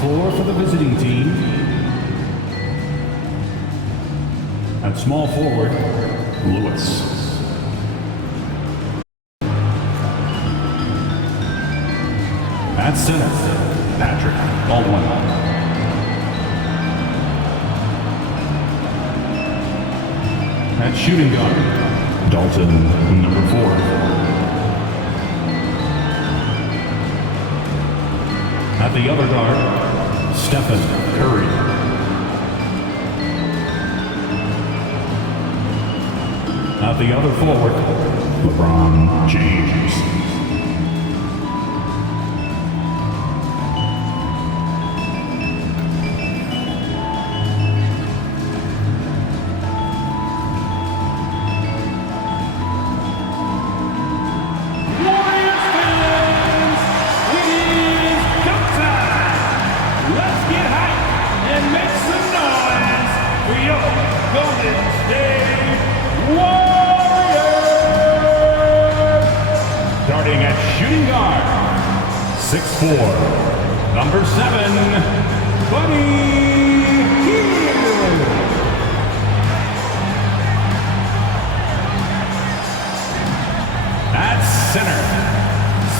floor for the visiting team. At small forward, Lewis. At center, Patrick Baldwin. At shooting guard, Dalton, number 4. At the other guard, Stephen Curry. At the other forward, LeBron James. Starting at shooting guard, 6'4", number 7, Buddy Hield. At center,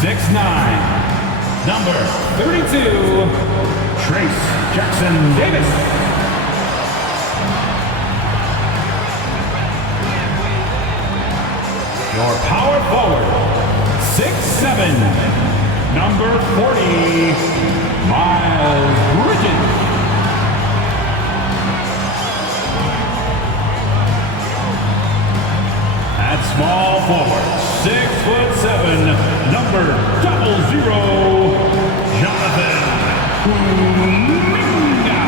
6'9", number 32, Trace Jackson Davis. Your power forward, 6'7", number 40, Miles Bridges. At small forward, 6'7", number 00, Jonathan Kuminga.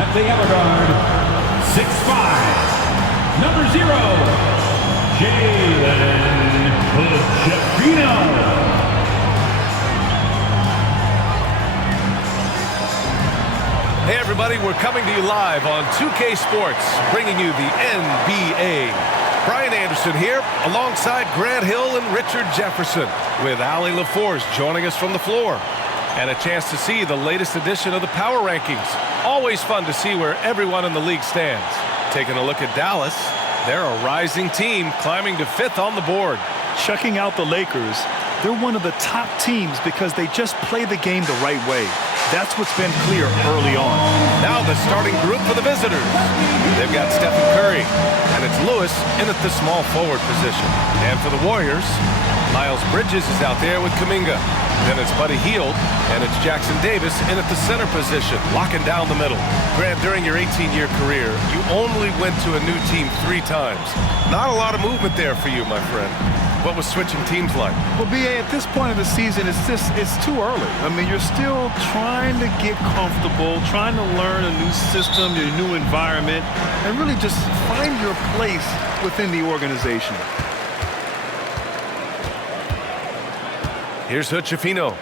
At the other guard, 6'5", number 0, Jalen Hood-Schifino. Hey everybody, we're coming to you live on 2K Sports, bringing you the NBA. Brian Anderson here, alongside Grant Hill and Richard Jefferson, with Allie LaForce joining us from the floor. And a chance to see the latest edition of the Power Rankings. Always fun to see where everyone in the league stands. Taking a look at Dallas, they're a rising team climbing to 5th on the board. Checking out the Lakers, they're one of the top teams because they just play the game the right way. That's what's been clear early on. Now the starting group for the visitors. They've got Stephen Curry, and it's Lewis in at the small forward position. And for the Warriors, Miles Bridges is out there with Kuminga. Then it's Buddy Hield, and it's Jackson Davis in at the center position, locking down the middle. Grant, during your 18-year career, you only went to a new team 3 times. Not a lot of movement there for you, my friend. What was switching teams like? Well, B.A., at this point of the season, it's too early. I mean, you're still trying to get comfortable, trying to learn a new system, a new environment, and really just find your place within the organization. Here's Hood-Schifino.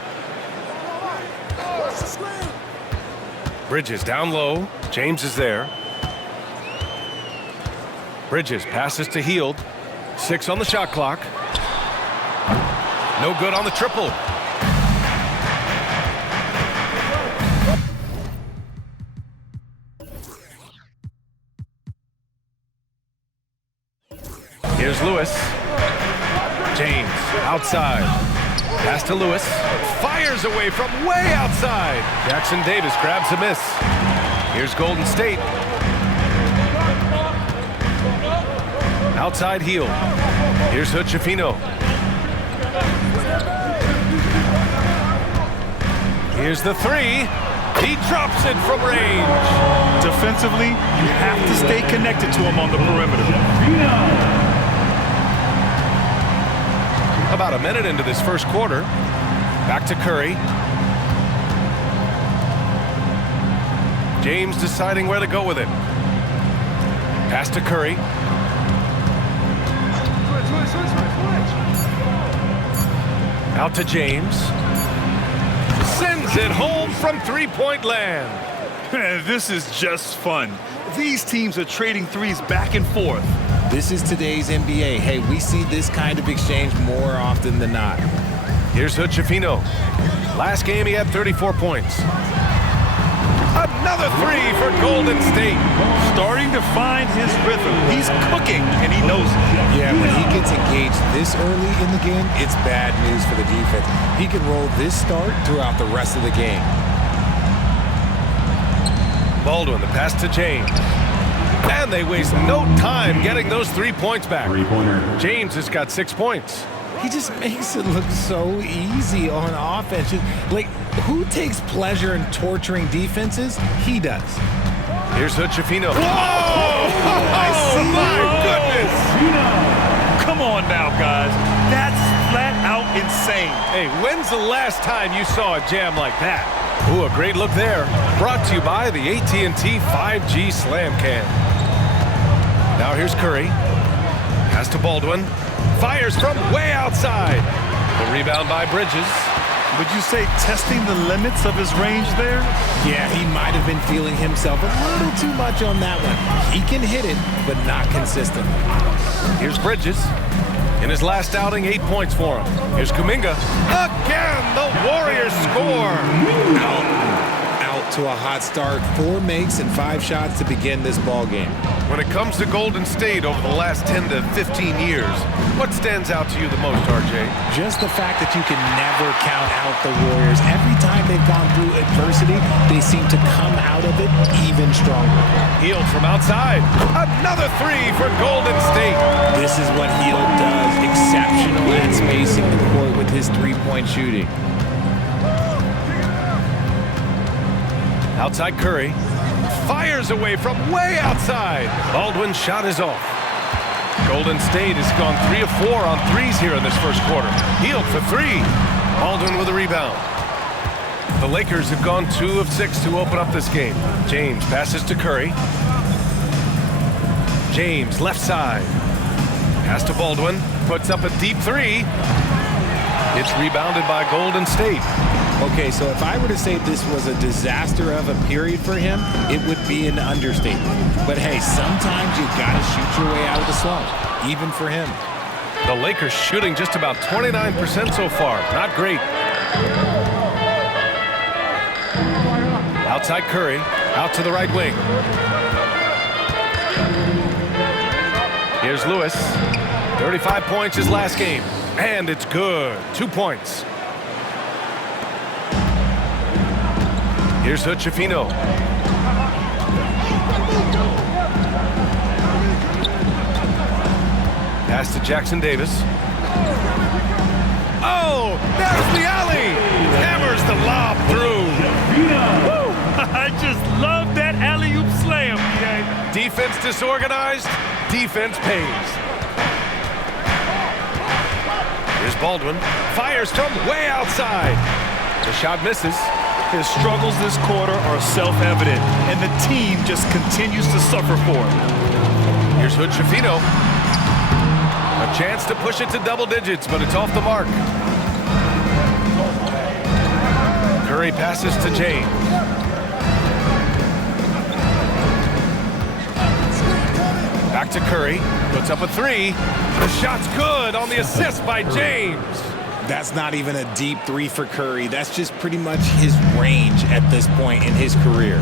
Bridges down low. James is there. Bridges passes to Hield. 6 on the shot clock. No good on the triple. Here's Lewis. James outside. Pass to Lewis. Fires away from way outside. Jackson Davis grabs a miss. Here's Golden State. Outside Hield. Here's Hood-Schifino. Here's the 3. He drops it from range. Defensively, you have to stay connected to him on the perimeter. About a minute into this first quarter. Back to Curry. James deciding where to go with it. Pass to Curry. Out to James. Sends it home from three-point land. This is just fun. These teams are trading threes back and forth. This is today's NBA. Hey, we see this kind of exchange more often than not. Here's Hood-Schifino. Last game, he had 34 points. Another three for Golden State. Starting to find his rhythm. He's cooking, and he knows it. Yeah, when he gets engaged this early in the game, it's bad news for the defense. He can roll this start throughout the rest of the game. Baldwin, the pass to James. And they waste no time getting those 3 points back. Three-pointer. James has got 6 points. He just makes it look so easy on offense. Like, who takes pleasure in torturing defenses? He does. Here's Hood-Schifino. Whoa! Oh, my goodness! Come on now, guys. That's flat out insane. Hey, when's the last time you saw a jam like that? Ooh, a great look there. Brought to you by the AT&T 5G Slam Can. Now here's Curry. Pass to Baldwin. Fires from way outside. The rebound by Bridges. Would you say testing the limits of his range there? Yeah, he might have been feeling himself a little too much on that one. He can hit it, but not consistently. Here's Bridges. In his last outing, 8 points for him. Here's Kuminga. Again, the Warriors score. Out to a hot start. 4 makes and 5 shots to begin this ball game. When it comes to Golden State over the last 10 to 15 years, what stands out to you the most, RJ? Just the fact that you can never count out the Warriors. Every time they've gone through adversity, they seem to come out of it even stronger. Hield from outside. Another three for Golden State. This is what Hield does. Exceptional at spacing the court with his three-point shooting. Outside Curry. Fires away from way outside. Baldwin's shot is off. Golden State has gone 3 of 4 on threes here in this first quarter. Hield for 3. Baldwin with a rebound. The Lakers have gone 2 of 6 to open up this game. James passes to Curry. James left side. Pass to Baldwin. Puts up a deep 3. It's rebounded by Golden State. Okay, so if I were to say this was a disaster of a period for him, it would be an understatement. But hey, sometimes you gotta shoot your way out of the slump, even for him. The Lakers shooting just about 29% so far. Not great. Outside Curry, out to the right wing. Here's Lewis. 35 points his last game. And it's good. 2 points. Here's Hood-Schifino. Pass to Jackson Davis. Oh, there's the alley. Hammers the lob through. Woo! I just love that alley-oop slam. Defense disorganized. Defense pays. Here's Baldwin. Fires from way outside. The shot misses. His struggles this quarter are self-evident, and the team just continues to suffer for him. Here's Hood-Schifino. A chance to push it to double digits, but it's off the mark. Curry passes to James. Back to Curry. Puts up a 3. The shot's good on the assist by James. That's not even a deep 3 for Curry. That's just pretty much his range at this point in his career.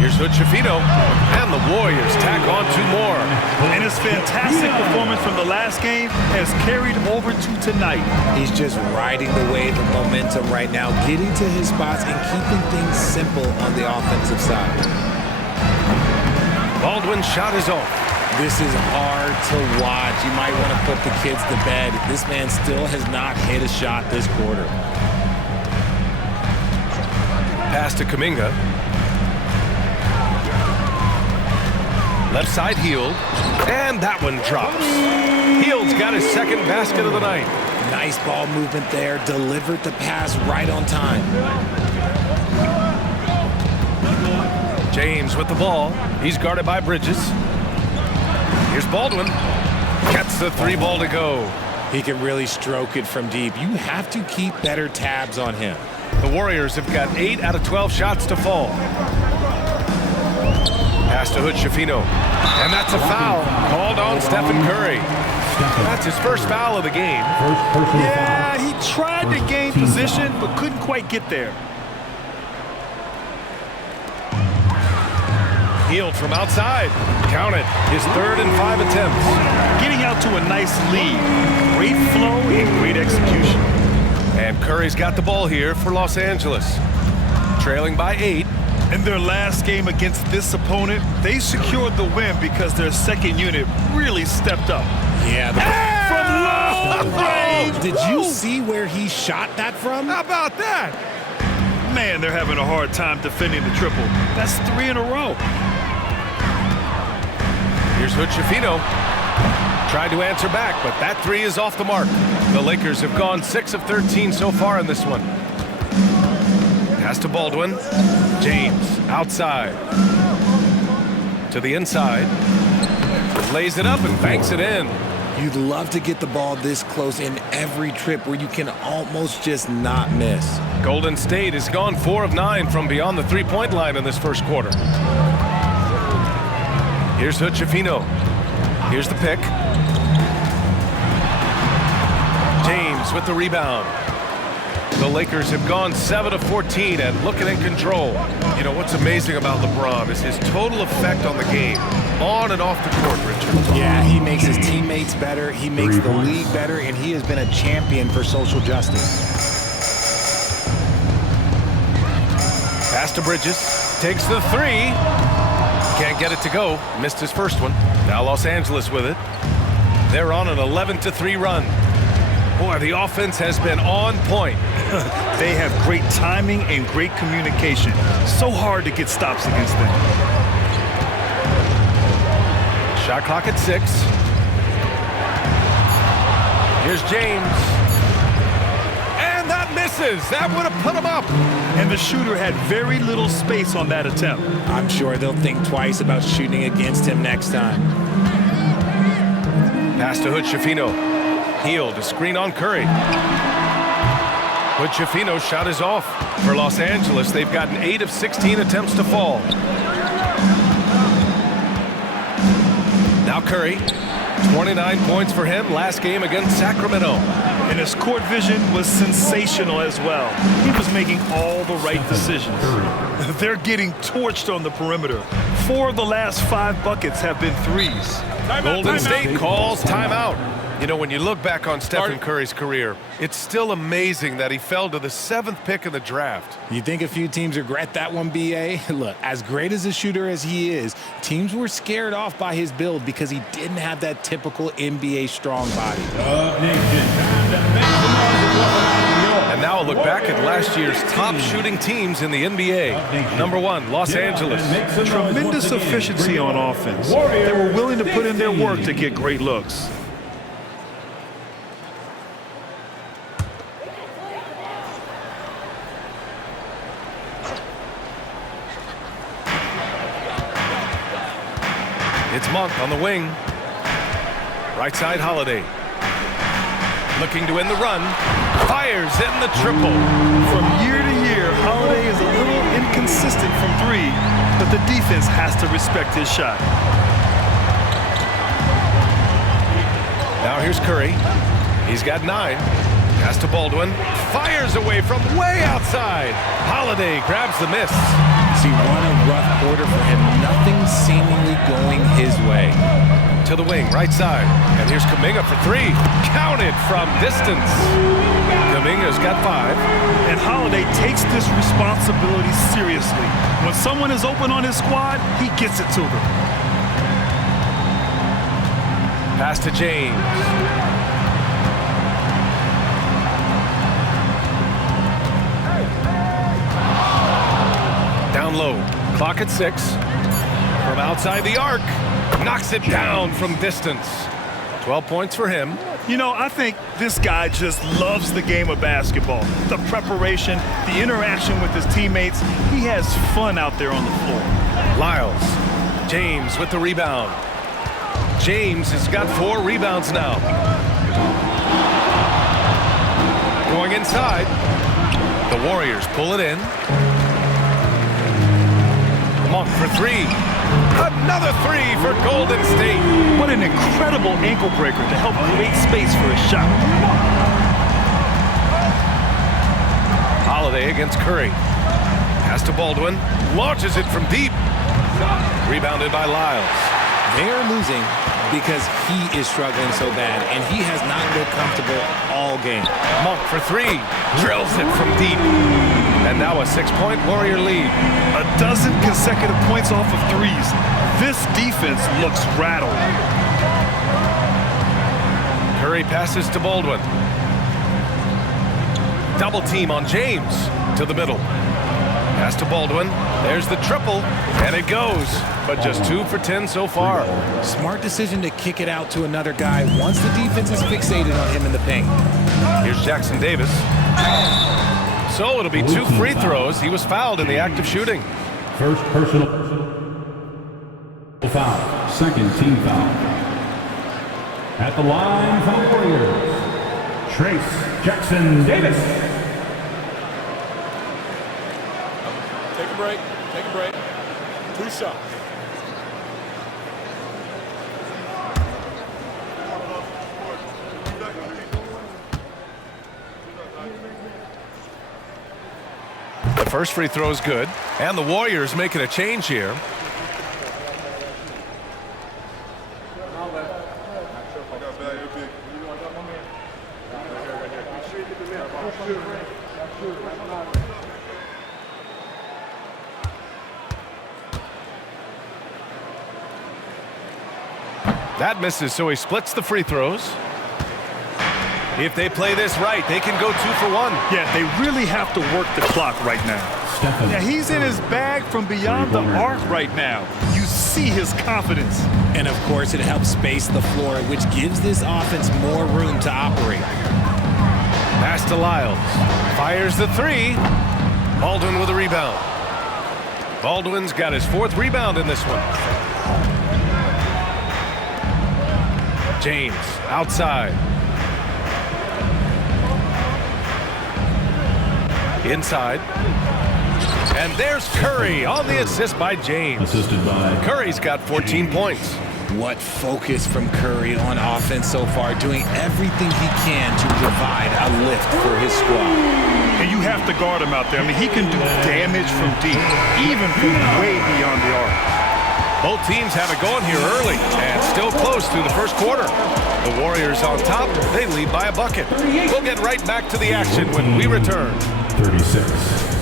Here's Hood-Schifino, and the Warriors tack on 2 more. And his fantastic performance from the last game has carried over to tonight. He's just riding the wave of momentum right now, getting to his spots and keeping things simple on the offensive side. Baldwin's shot is off. This is hard to watch. You might want to put the kids to bed. This man still has not hit a shot this quarter. Pass to Kuminga. Left side Hield. And that one drops. Hield's got his second basket of the night. Nice ball movement there. Delivered the pass right on time. James with the ball. He's guarded by Bridges. Here's Baldwin. Gets the 3 ball to go. He can really stroke it from deep. You have to keep better tabs on him. The Warriors have got 8 out of 12 shots to fall. Pass to Hood-Schifino. And that's a foul called on Stephen Curry. That's his first foul of the game. First personal Yeah, foul. he tried to gain Team position, foul. but couldn't quite get there. Healed from outside. Count it. His 3rd and 5 attempts. Getting out to a nice lead. Great flow and great execution. And Curry's got the ball here for Los Angeles. Trailing by 8. In their last game against this opponent, they secured the win because their second unit really stepped up. Yeah. From long range. Did you see where he shot that from? How about that? Man, they're having a hard time defending the triple. That's 3 in a row. Here's Hood-Schifino. Tried to answer back, but that 3 is off the mark. The Lakers have gone 6 of 13 so far in this one. Pass to Baldwin. James outside. To the inside. Lays it up and banks it in. You'd love to get the ball this close in every trip where you can almost just not miss. Golden State has gone 4 of 9 from beyond the three-point line in this first quarter. Here's Hood-Schifino. Here's the pick. James with the rebound. The Lakers have gone 7 of 14 and looking in control. You know, what's amazing about LeBron is his total effect on the game, on and off the court, Richard. Yeah, he makes his teammates better, he makes the league better, and he has been a champion for social justice. Pass to Bridges. Takes the 3. Can't get it to go. Missed his first one. Now Los Angeles with it. They're on an 11-3 run. Boy, the offense has been on point. They have great timing and great communication. So hard to get stops against them. Shot clock at 6. Here's James. And that misses. That would have put him up. And the shooter had very little space on that attempt. I'm sure they'll think twice about shooting against him next time. Pass to Hood-Schifino. Healed, a screen on Curry. Hood-Schifino's shot is off. For Los Angeles, they've gotten 8 of 16 attempts to fall. Now Curry, 29 points for him last game against Sacramento. And his court vision was sensational as well. He was making all the right decisions. They're getting torched on the perimeter. 4 of the last 5 buckets have been threes. Golden State calls timeout. You know, when you look back on Stephen Curry's career, it's still amazing that he fell to the 7th pick in the draft. You think a few teams regret that one, B.A.? Look, as great as a shooter as he is, teams were scared off by his build because he didn't have that typical NBA strong body. And now a look back at last year's top shooting teams in the NBA. Number 1, Los Angeles. Tremendous efficiency on offense. They were willing to put in their work to get great looks. It's Monk on the wing. Right side, Holiday. Looking to win the run. Fires in the triple. From year to year, Holiday is a little inconsistent from 3, but the defense has to respect his shot. Now here's Curry. He's got 9. Pass to Baldwin. Fires away from way outside. Holiday grabs the miss. See, what a rough quarter for him. Nothing seemingly going his way. To the wing, right side. And here's Kuminga for 3. Counted from distance. Kuminga's got 5. And Holiday takes this responsibility seriously. When someone is open on his squad, he gets it to them. Pass to James. Down low. Clock at 6. From outside the arc. Knocks it down from distance. 12 points for him. You know, I think this guy just loves the game of basketball. The preparation, the interaction with his teammates. He has fun out there on the floor. Lyles. James with the rebound. James has got 4 rebounds now. Going inside. The Warriors pull it in. Monk for 3. Another three for Golden State. What an incredible ankle breaker to help create space for a shot. Holiday against Curry. Pass to Baldwin. Launches it from deep. Rebounded by Lyles. They are losing because he is struggling so bad, and he has not looked comfortable all game. Monk for three. Drills it from deep. And now a 6-point Warrior lead. A dozen consecutive points off of threes. This defense looks rattled. Curry passes to Baldwin. Double team on James. To the middle. Pass to Baldwin. There's the triple. And it goes. But just 2 for 10 so far. Smart decision to kick it out to another guy once the defense is fixated on him in the paint. Here's Jackson Davis. So it'll be 2 free throws. He was fouled in the act of shooting. First personal foul. Second team foul. At the line for the Warriors, Trace Jackson Davis. Take a break. Take a break. 2 shots. The first free throw is good. And the Warriors making a change here. That misses, so he splits the free throws. If they play this right, they can go 2 for 1. Yeah, they really have to work the clock right now. Yeah, he's in his bag from beyond the arc right now. You see his confidence. And, of course, it helps space the floor, which gives this offense more room to operate. Pass to Lyles. Fires the three. Baldwin with a rebound. Baldwin's got his 4th rebound in this one. James outside. Inside. And there's Curry on the assist by James. Assisted by Curry's got 14 points. What focus from Curry on offense so far, doing everything he can to provide a lift for his squad. And you have to guard him out there. I mean, he can do damage from deep, even from way beyond the arc. Both teams have it going here early and still close through the first quarter. The Warriors on top. They lead by a bucket. We'll get right back to the action when we return. 36.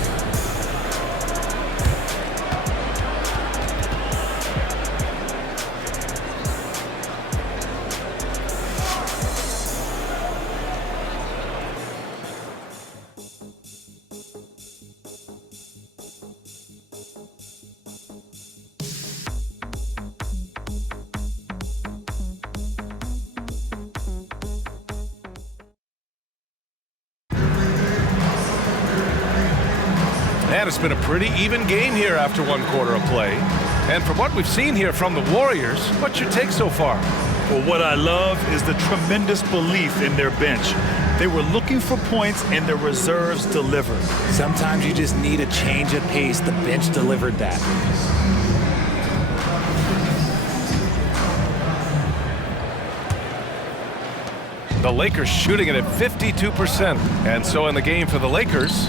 And it's been a pretty even game here after 1 quarter of play. And from what we've seen here from the Warriors, what's your take so far? Well, what I love is the tremendous belief in their bench. They were looking for points, and their reserves delivered. Sometimes you just need a change of pace. The bench delivered that. The Lakers shooting it at 52%. And so in the game for the Lakers,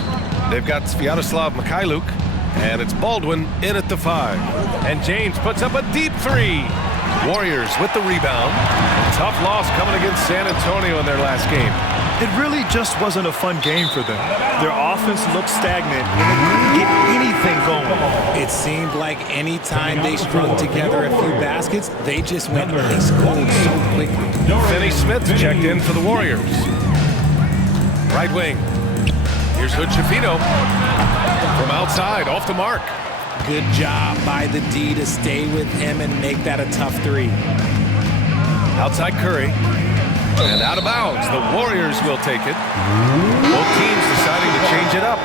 they've got Sviatoslav Mikhailuk, and it's Baldwin in at the 5. And James puts up a deep 3. Warriors with the rebound. Tough loss coming against San Antonio in their last game. It really just wasn't a fun game for them. Their offense looked stagnant, and they couldn't get anything going. It seemed like any time they strung together a few baskets, they just went ice cold so quickly. Finney Smith checked in for the Warriors. Right wing. Here's Hood Schifino from outside, off the mark. Good job by the D to stay with him and make that a tough 3. Outside Curry. And out of bounds. The Warriors will take it. Both teams deciding to change it up.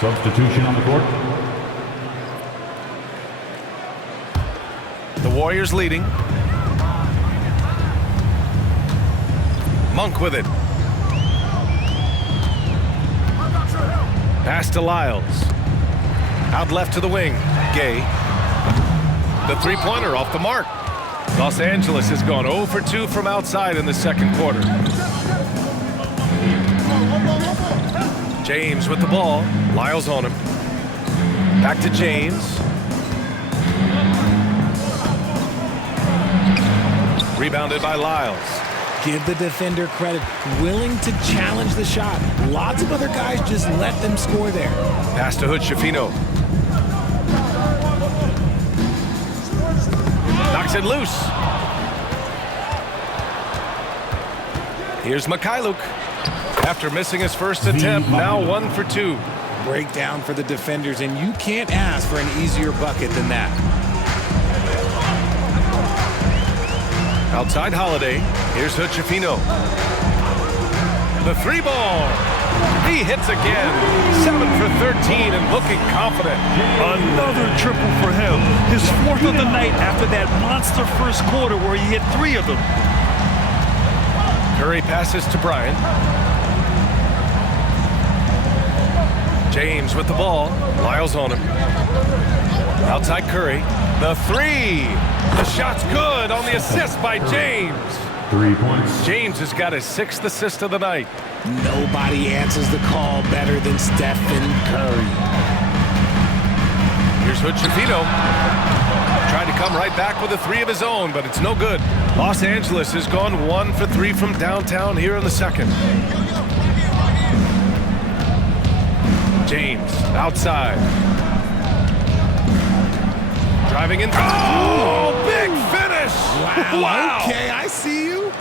Substitution on the court. The Warriors leading. Monk with it. Pass to Lyles. Out left to the wing. Gay. The three-pointer off the mark. Los Angeles has gone 0 for 2 from outside in the second quarter. James with the ball. Lyles on him. Back to James. Rebounded by Lyles. Give the defender credit. Willing to challenge the shot. Lots of other guys just let them score there. Pass to Hood-Schifino. Knocks it loose. Here's Mikhailuk. After missing his first attempt, now 1 for 2. Breakdown for the defenders, and you can't ask for an easier bucket than that. Outside Holiday. Here's Hood-Schifino. The three ball. He hits again. 7 for 13 and looking confident. Another triple for him. His 4th of the night after that monster first quarter where he hit 3 of them. Curry passes to Bryant. James with the ball. Lyles on him. Outside Curry. The three. The shot's good on the assist by James. 3 points. James has got his 6th assist of the night. Nobody answers the call better than Stephen Curry. Here's Hood-Schifino. Tried to come right back with a 3 of his own, but it's no good. Los Angeles has gone 1 for 3 from downtown here in the second. James outside. Driving in. Oh, big finish! Wow. Okay, I see you.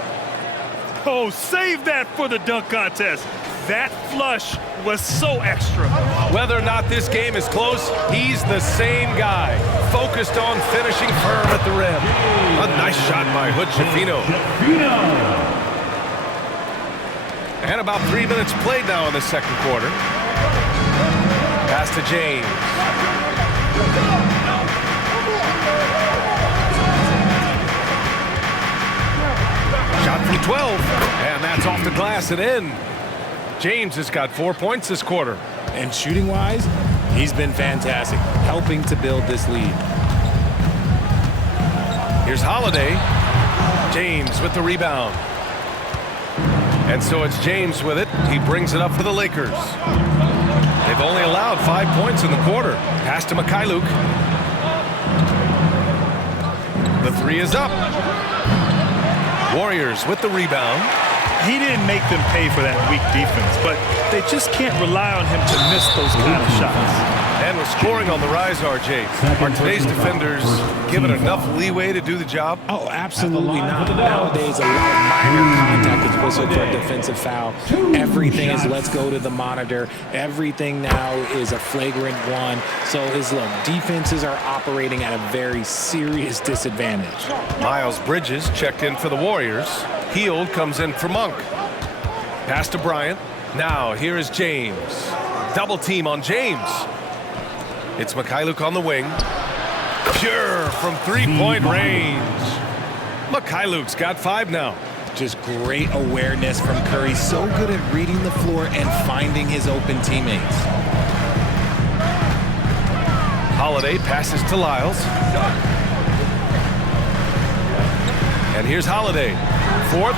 Oh, save that for the dunk contest. That flush was so extra. Whether or not this game is close, he's the same guy. Focused on finishing firm at the rim. A nice shot by Hood-Schifino. And about 3 minutes played now in the second quarter. Pass to James. Shot from 12, and that's off the glass and in. James has got 4 points this quarter. And shooting-wise, he's been fantastic, helping to build this lead. Here's Holiday. James with the rebound. And so it's James with it. He brings it up for the Lakers. They've only allowed 5 points in the quarter. Pass to Mikhailuk. The three is up. Warriors with the rebound. He didn't make them pay for that weak defense, but they just can't rely on him to miss those kind of shots. And with scoring on the rise, RJ, are today's defenders given enough leeway to do the job? Oh, absolutely not. Nowadays, a lot of minor contact is whistled for a defensive foul. Everything is let's go to the monitor. Everything now is a flagrant one. So, defenses are operating at a very serious disadvantage. Miles Bridges checked in for the Warriors. Heald comes in for Monk. Pass to Bryant. Now, here is James. Double team on James. It's Mikhailuk on the wing. Pure from three-point range. Mikhailuk's got 5 now. Just great awareness from Curry. So good at reading the floor and finding his open teammates. Holiday passes to Lyles. And here's Holiday. 4-3.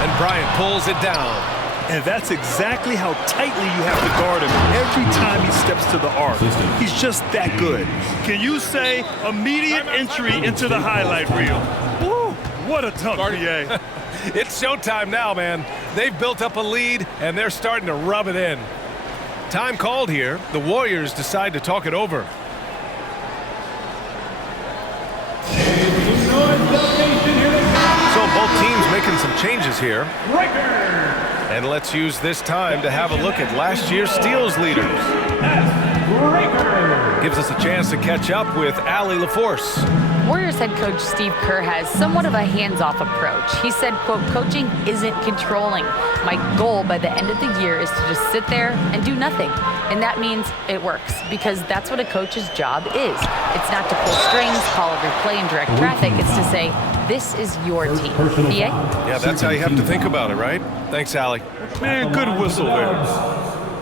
And Bryant pulls it down. And that's exactly how tightly you have to guard him every time he steps to the arc. He's just that good. Can you say immediate entry into the highlight reel? Woo, what a dunk, BA. It's showtime now, man. They've built up a lead, and they're starting to rub it in. Time called here. The Warriors decide to talk it over. So both teams making some changes here. And let's use this time to have a look at last year's steals leaders. Gives us a chance to catch up with Allie LaForce. Warriors head coach Steve Kerr has somewhat of a hands-off approach. He said, quote, coaching isn't controlling. My goal by the end of the year is to just sit there and do nothing. And that means it works, because that's what a coach's job is. It's not to pull strings, call every play, and direct traffic. It's to say, this is your team. BA? Yeah, that's how you have to think about it, right? Thanks, Allie. Man, good whistle there.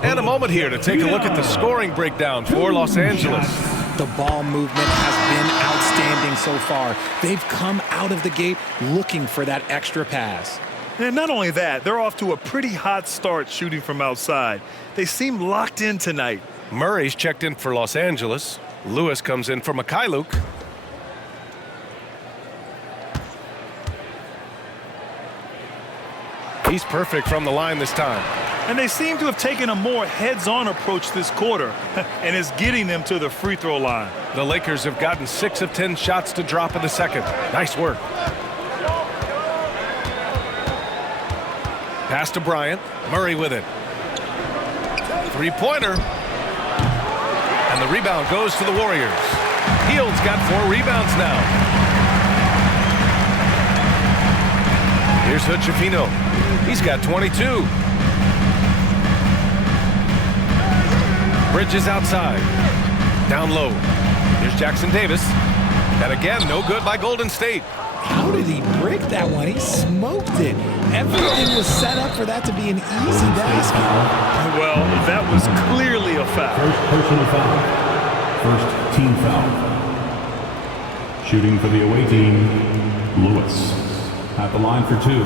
And a moment here to take a look at the scoring breakdown for Los Angeles. The ball movement has been outstanding. outstanding so far. They've come out of the gate looking for that extra pass. And not only that, they're off to a pretty hot start shooting from outside. They seem locked in tonight. Murray's checked in for Los Angeles. Lewis comes in for Mikhailuk. He's perfect from the line this time. And they seem to have taken a more heads-on approach this quarter, and it's getting them to the free throw line. The Lakers have gotten 6 of 10 shots to drop in the second. Nice work. Pass to Bryant. Murray with it. Three-pointer. And the rebound goes to the Warriors. Hield's got 4 rebounds now. Here's Hood-Schifino. He's got 22. Bridges outside. Down low. Here's Jackson Davis. And again, no good by Golden State. How did he break that one? He smoked it. Everything was set up for that to be an easy basket. Well, that was clearly a foul. First personal foul. First team foul. Shooting for the away team, Lewis. At the line for 2.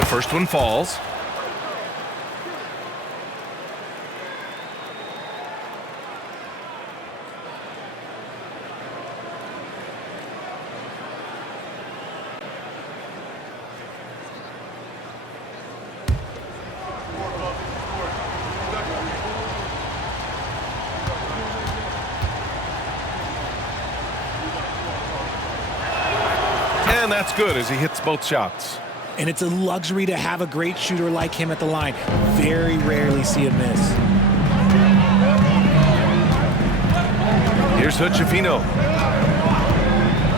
The first one falls. And that's good as he hits both shots. And it's a luxury to have a great shooter like him at the line. Very rarely see a miss. Here's Hood-Schifino.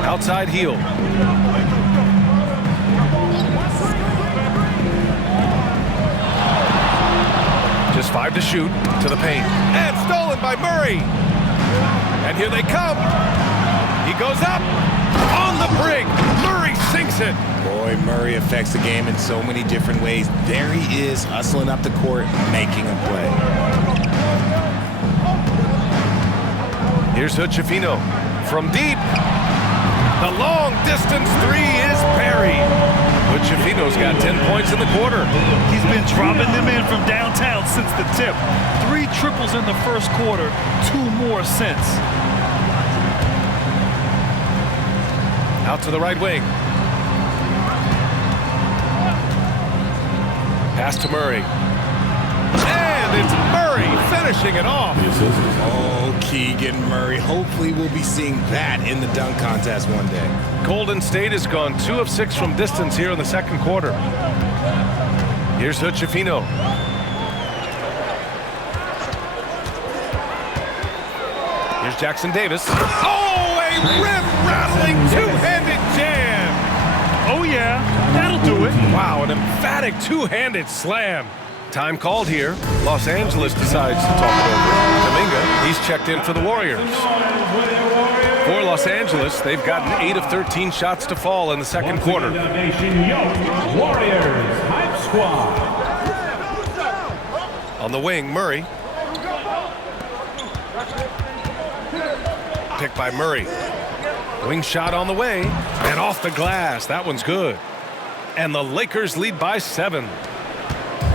Outside heel. Just 5 to shoot to the paint. And stolen by Murray. And here they come. He goes up on the break. Murray sinks it. Boy, Murray affects the game in so many different ways. There he is, hustling up the court, making a play. Here's Hood-Schifino from deep. The long distance 3 is buried. Hood-Schifino's got 10 points in the quarter. He's been dropping them in from downtown since the tip. 3 triples in the first quarter, 2 more since. Out to the right wing. Pass to Murray. And it's Murray finishing it off. Oh, Keegan Murray. Hopefully we'll be seeing that in the dunk contest one day. Golden State has gone 2 of 6 from distance here in the second quarter. Here's Hood-Schifino. Here's Jackson Davis. Oh, a rim-rattling two-handed jam. Oh, yeah, that'll do it. Wow, an emphatic two-handed slam. Time called here. Los Angeles decides to talk it over. Kuminga, he's checked in for the Warriors. For Los Angeles, they've gotten 8 of 13 shots to fall in the second quarter. Warriors Hype Squad. On the wing, Murray. Picked by Murray. Wing shot on the way, and off the glass. That one's good. And the Lakers lead by 7.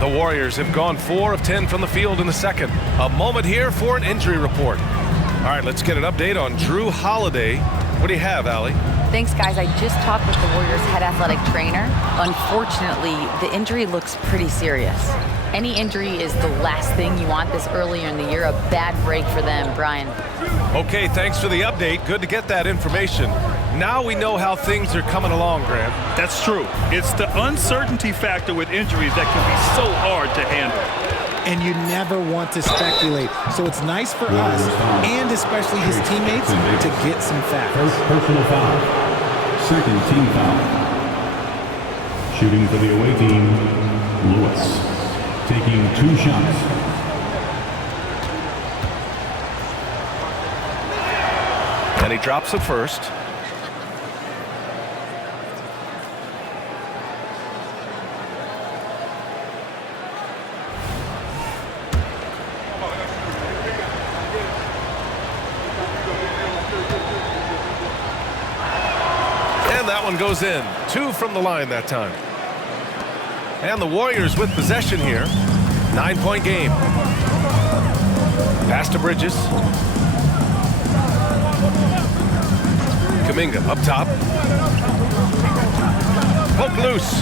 The Warriors have gone 4 of 10 from the field in the second. A moment here for an injury report. All right, let's get an update on Drew Holiday. What do you have, Allie? Thanks, guys. I just talked with the Warriors' head athletic trainer. Unfortunately, the injury looks pretty serious. Any injury is the last thing you want this earlier in the year. A bad break for them, Brian. Okay, thanks for the update. Good to get that information. Now we know how things are coming along, Grant. That's true. It's the uncertainty factor with injuries that can be so hard to handle. And you never want to speculate. So it's nice for us, and especially his teammates, to get some facts. First personal foul. Second team foul. Shooting for the away team, Lewis. Taking 2 shots. And he drops it first. And that one goes in. 2 from the line that time. And the Warriors with possession here. 9-point game. Pass to Bridges. Kuminga up top. Poke loose.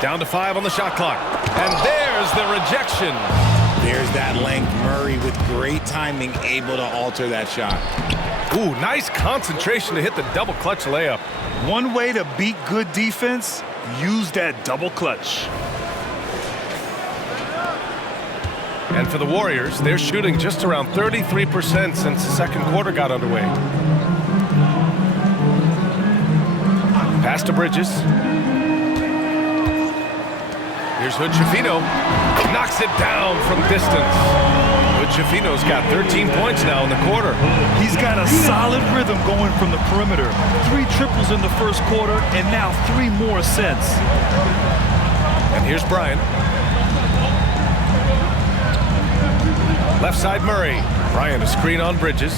Down to 5 on the shot clock. And there's the rejection. There's that length. Murray with great timing, able to alter that shot. Ooh, nice concentration to hit the double clutch layup. One way to beat good defense, use that double clutch. And for the Warriors, they're shooting just around 33% since the second quarter got underway. Pass to Bridges. Here's Hood-Schifino. Knocks it down from distance. Hood-Schifino's got 13 points now in the quarter. He's got a solid rhythm going from the perimeter. 3 triples in the first quarter, and now 3 more since. And here's Bryant. Left side Murray. Bryant a screen on Bridges.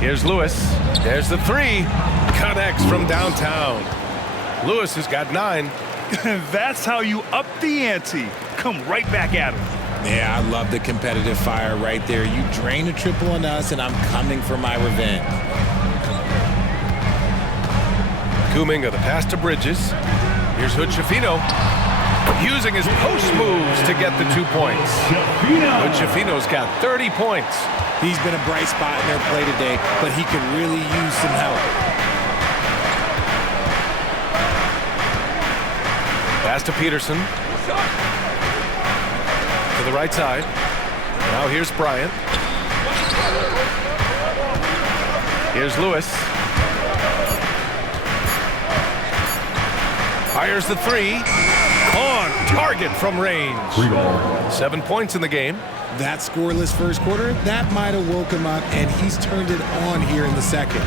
Here's Lewis. There's the 3. Connects from downtown. Lewis has got 9. That's how you up the ante. Come right back at him. Yeah, I love the competitive fire right there. You drain a triple on us, and I'm coming for my revenge. Kuminga, the pass to Bridges. Here's Hood-Schifino. Using his post moves to get the 2 points. Hood-Schifino's got 30 points. He's been a bright spot in their play today, but he could really use some help. Pass to Peterson. To the right side. Now here's Bryant. Here's Lewis. Fires the 3. On target from range. 7 points in the game. That scoreless first quarter, that might have woke him up, and he's turned it on here in the second.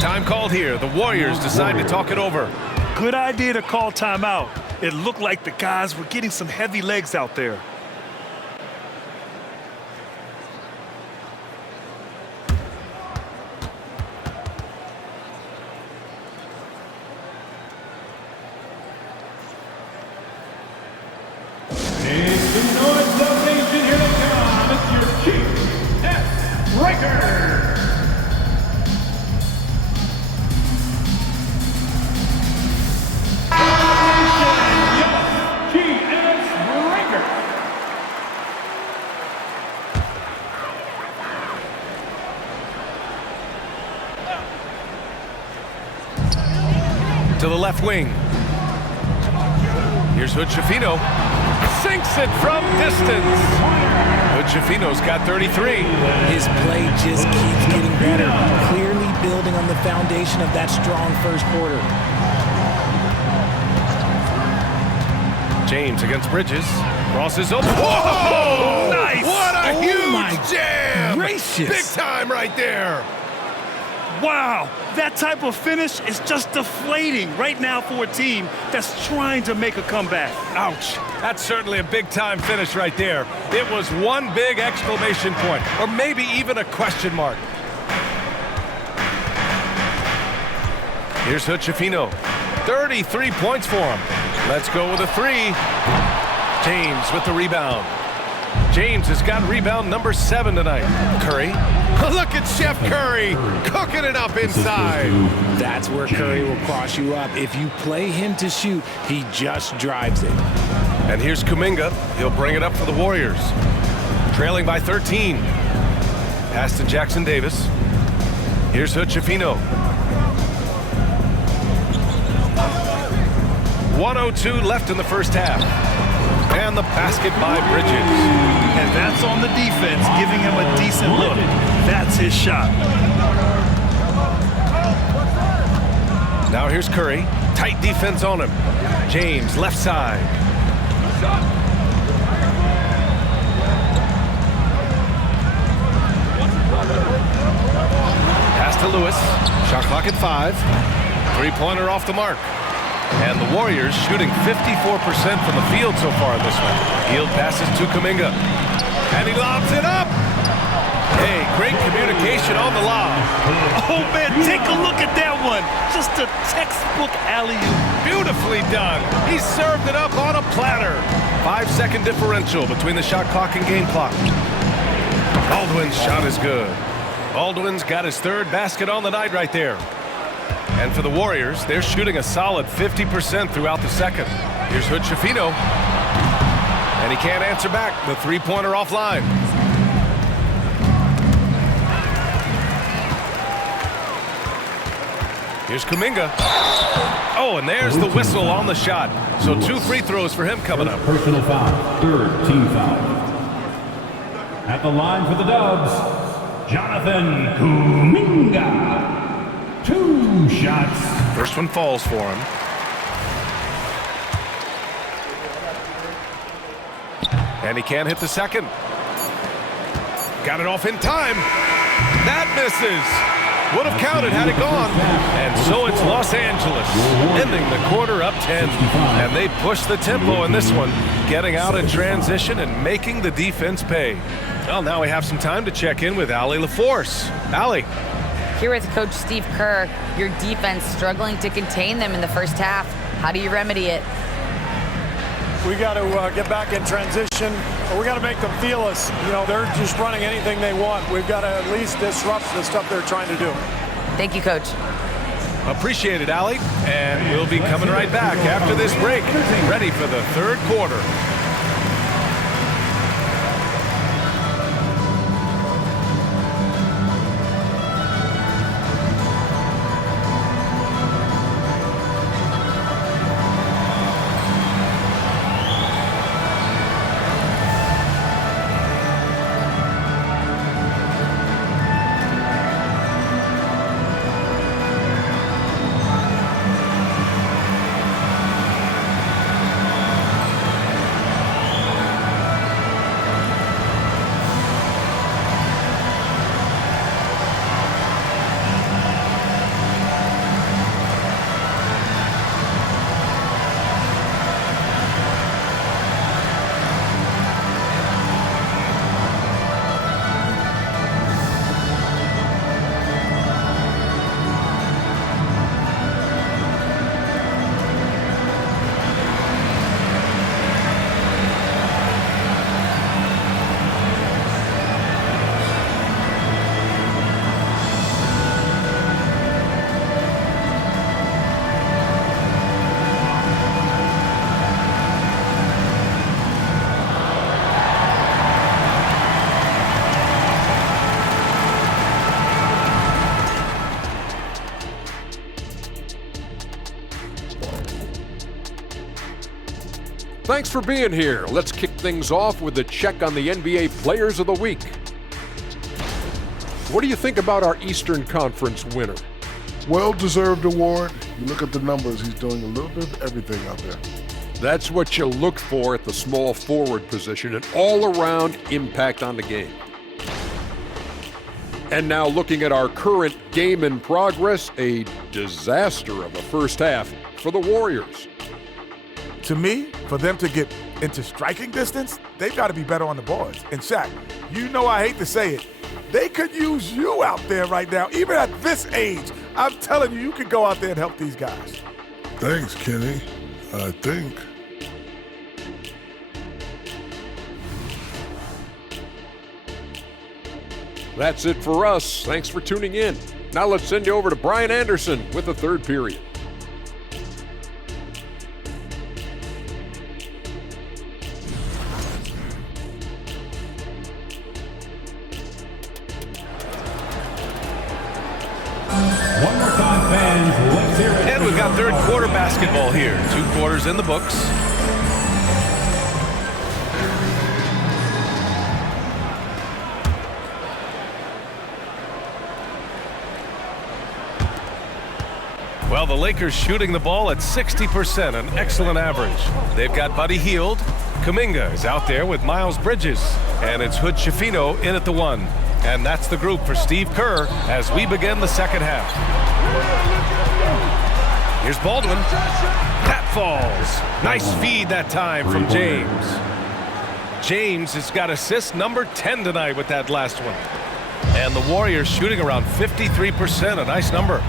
Time called here. The Warriors decide to talk it over. Good idea to call timeout. It looked like the guys were getting some heavy legs out there. To the left wing. Here's Hood-Schifino. Sinks it from distance. Hood-Schifino's got 33. His play just keeps getting better, clearly building on the foundation of that strong first quarter. James against Bridges. Crosses over. Whoa! Nice! What a Oh huge my jam! gracious. Big time right there. Wow, that type of finish is just deflating right now for a team that's trying to make a comeback. Ouch. That's certainly a big-time finish right there. It was one big exclamation point, or maybe even a question mark. Here's Hood-Schifino. 33 points for him. Let's go with a 3. James with the rebound. James has got rebound number 7 tonight. Curry. Look at Chef Curry cooking it up inside. That's where Curry will cross you up. If you play him to shoot, he just drives it. And here's Kuminga. He'll bring it up for the Warriors. Trailing by 13. Pass to Jackson Davis. Here's Hood-Schifino. 1:02 left in the first half. And the basket by Bridges. And that's on the defense, giving him a decent look. That's his shot. Now here's Curry. Tight defense on him. James, left side. to Lewis. Shot clock at 5. Three-pointer off the mark. And the Warriors shooting 54% from the field so far in this one. Hield passes to Kuminga. And he lobs it up. Hey, great communication on the lob. Oh, man, take a look at that one. Just a textbook alley-oop. Beautifully done. He served it up on a platter. 5-second differential between the shot clock and game clock. Baldwin's shot is good. Baldwin's got his third basket on the night right there. And for the Warriors, they're shooting a solid 50% throughout the second. Here's Hood Schifino. And he can't answer back. The three-pointer offline. Here's Kuminga. Oh, and there's the whistle on the shot. So 2 free throws for him coming up. Personal foul, third team foul. At the line for the Dubs, Jonathan Kuminga. 2 shots. First one falls for him. And he can't hit the second. Got it off in time. That misses. Would have counted had it gone. And so it's Los Angeles ending the quarter up 10. And they push the tempo in this one, getting out in transition and making the defense pay. Well, now we have some time to check in with Allie LaForce. Allie. Here with Coach Steve Kerr, your defense struggling to contain them in the first half. How do you remedy it? We got to get back in transition. We got to make them feel us. You know, they're just running anything they want. We've got to at least disrupt the stuff they're trying to do. Thank you, Coach. Appreciate it, Allie. And we'll be coming right back after this break, ready for the third quarter. Thanks for being here. Let's kick things off with a check on the NBA Players of the Week. What do you think about our Eastern Conference winner? Well-deserved award. You look at the numbers, he's doing a little bit of everything out there. That's what you look for at the small forward position, an all-around impact on the game. And now looking at our current game in progress, a disaster of a first half for the Warriors. To me, for them to get into striking distance, they've got to be better on the boards. And Shaq, you know I hate to say it, they could use you out there right now, even at this age. I'm telling you, you could go out there and help these guys. Thanks, Kenny. I think. That's it for us. Thanks for tuning in. Now let's send you over to Brian Anderson with the third period. One more time, fans. Let's hear it. And we've got third quarter basketball here. 2 quarters in the books. Well, the Lakers shooting the ball at 60%, an excellent average. They've got Buddy Hield. Kuminga is out there with Miles Bridges. And it's Hood Schifino in at the 1. And that's the group for Steve Kerr as we begin the second half. Here's Baldwin. That falls. Nice feed that time from James. James has got assist number 10 tonight with that last one. And the Warriors shooting around 53%, a nice number.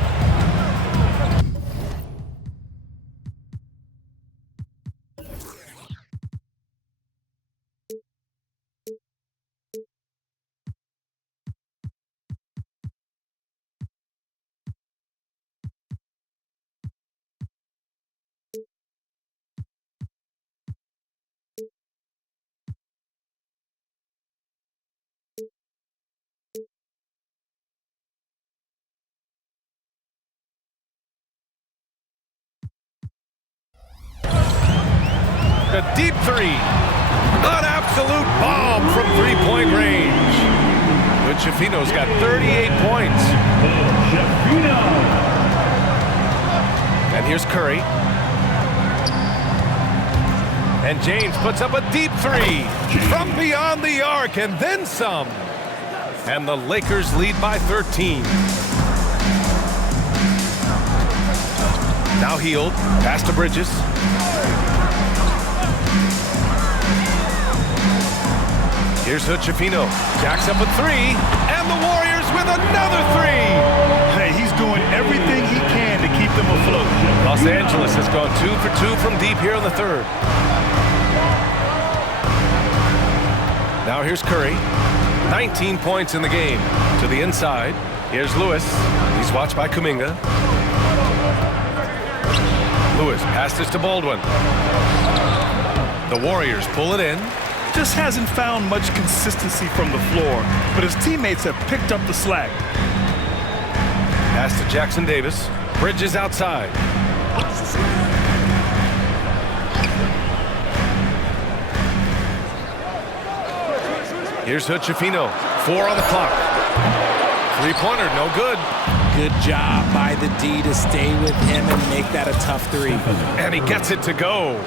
A deep three. An absolute bomb from three-point range. But Schifino's got 38 points. And here's Curry. And James puts up a deep three from beyond the arc and then some. And the Lakers lead by 13. Now Hield, pass to Bridges. Here's Schifino, jacks up a three, and the Warriors with another three. Hey, he's doing everything he can to keep them afloat. Los Angeles has gone 2 for 2 from deep here in the third. Now here's Curry, 19 points in the game. To the inside, here's Lewis. He's watched by Kuminga. Lewis passes to Baldwin. The Warriors pull it in. Just hasn't found much consistency from the floor, but his teammates have picked up the slack. Pass to Jackson Davis. Bridges outside. Here's Schifino. 4 on the clock. Three-pointer, no good. Good job by the D to stay with him and make that a tough three. And he gets it to go.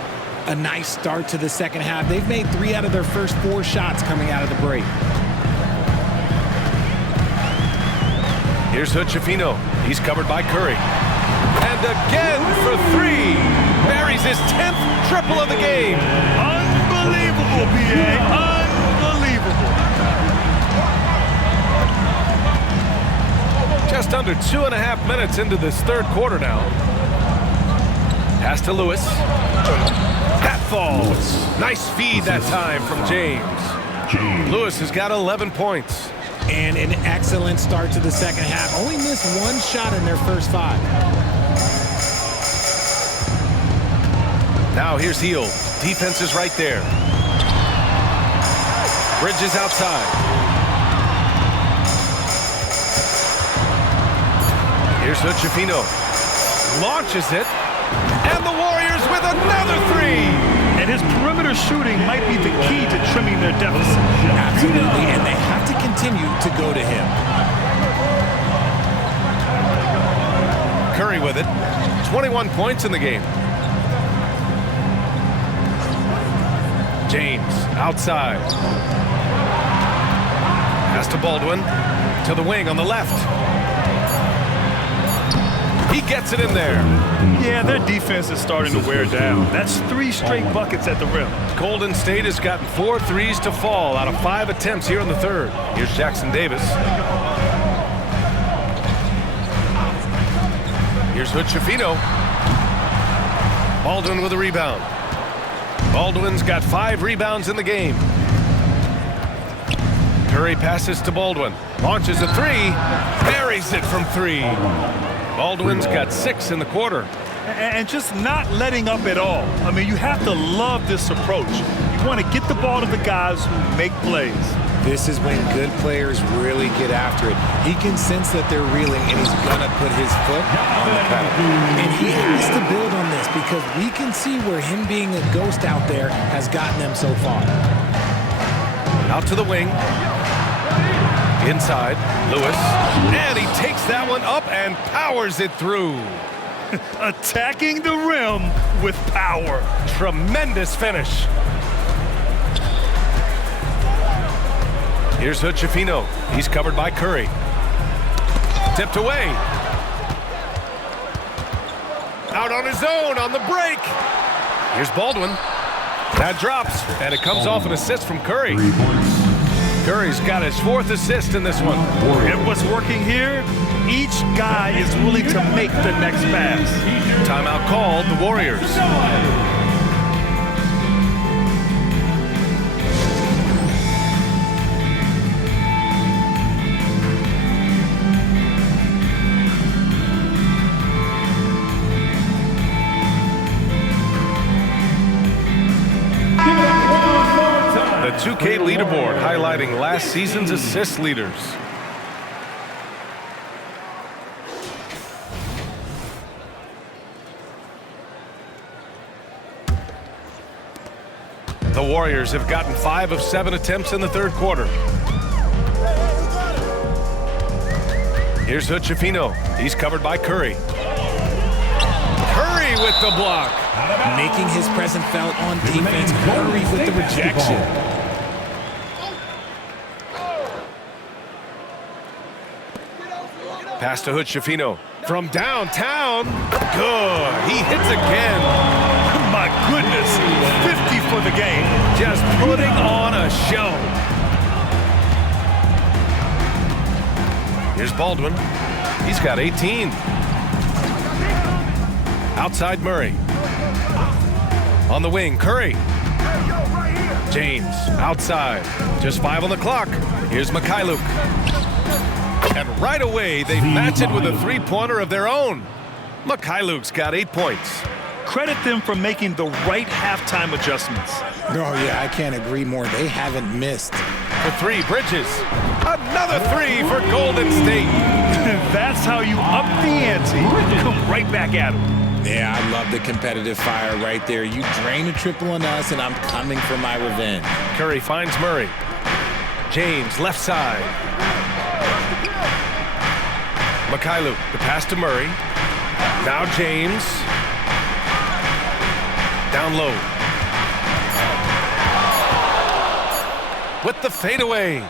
A nice start to the second half. They've made 3 out of their first 4 shots coming out of the break. Here's Schifino. He's covered by Curry. And again for 3. Buries his 10th triple of the game. Unbelievable, B.A. Unbelievable. Just under 2.5 minutes into this third quarter now. Pass to Lewis. That falls. Nice feed that time from James. Lewis has got 11 points. And an excellent start to the second half. Only missed 1 shot in their first 5. Now here's Hield. Defense is right there. Bridges outside. Here's Schifino. Launches it. And the Warriors with another 3. And his perimeter shooting might be the key to trimming their deficit. Absolutely, and they have to continue to go to him. Curry with it. 21 points in the game. James outside. Pass to Baldwin. To the wing on the left. He gets it in there. Yeah, their defense is starting to wear down. That's 3 straight buckets at the rim. Golden State has gotten 4 threes to fall out of 5 attempts here in the third. Here's Jackson Davis. Here's Schifino. Baldwin with a rebound. Baldwin's got 5 rebounds in the game. Curry passes to Baldwin. Launches a 3. Buries it from 3. Baldwin's got 6 in the quarter. And just not letting up at all. I mean, you have to love this approach. You want to get the ball to the guys who make plays. This is when good players really get after it. He can sense that they're reeling, and he's going to put his foot on the pedal. And he has to build on this because we can see where him being a ghost out there has gotten them so far. Out to the wing. Inside, Lewis. And he takes that one up and powers it through. Attacking the rim with power. Tremendous finish. Here's Hood-Schifino. He's covered by Curry. Tipped away. Out on his own on the break. Here's Baldwin. That drops, and it comes off an assist from Curry. Curry's got his 4th assist in this one. And what's working here? Each guy is willing to make the next pass. Timeout called, the Warriors. The 2K leaderboard highlighting last season's assist leaders. The Warriors have gotten 5 of 7 attempts in the 3rd quarter. Here's Hood-Schifino. He's covered by Curry. Curry with the block. Making his presence felt on defense. Curry with the rejection. Pass to Hood-Schifino. From downtown. Good. He hits again. My goodness, 50 for the game. Just putting on a show. Here's Baldwin. He's got 18. Outside Murray. On the wing, Curry. James, outside. Just 5 on the clock. Here's Mikhailuk. And right away, they match it with a 3-pointer of their own. Mikhailuk's got 8 points. Credit them for making the right halftime adjustments. Oh, yeah, I can't agree more. They haven't missed. For 3, Bridges. Another 3 for Golden State. That's how you up the ante. Come right back at them. Yeah, I love the competitive fire right there. You drain a triple on us, and I'm coming for my revenge. Curry finds Murray. James, left side. Mikhailuk, the pass to Murray. Now James. Down low. With the fadeaway.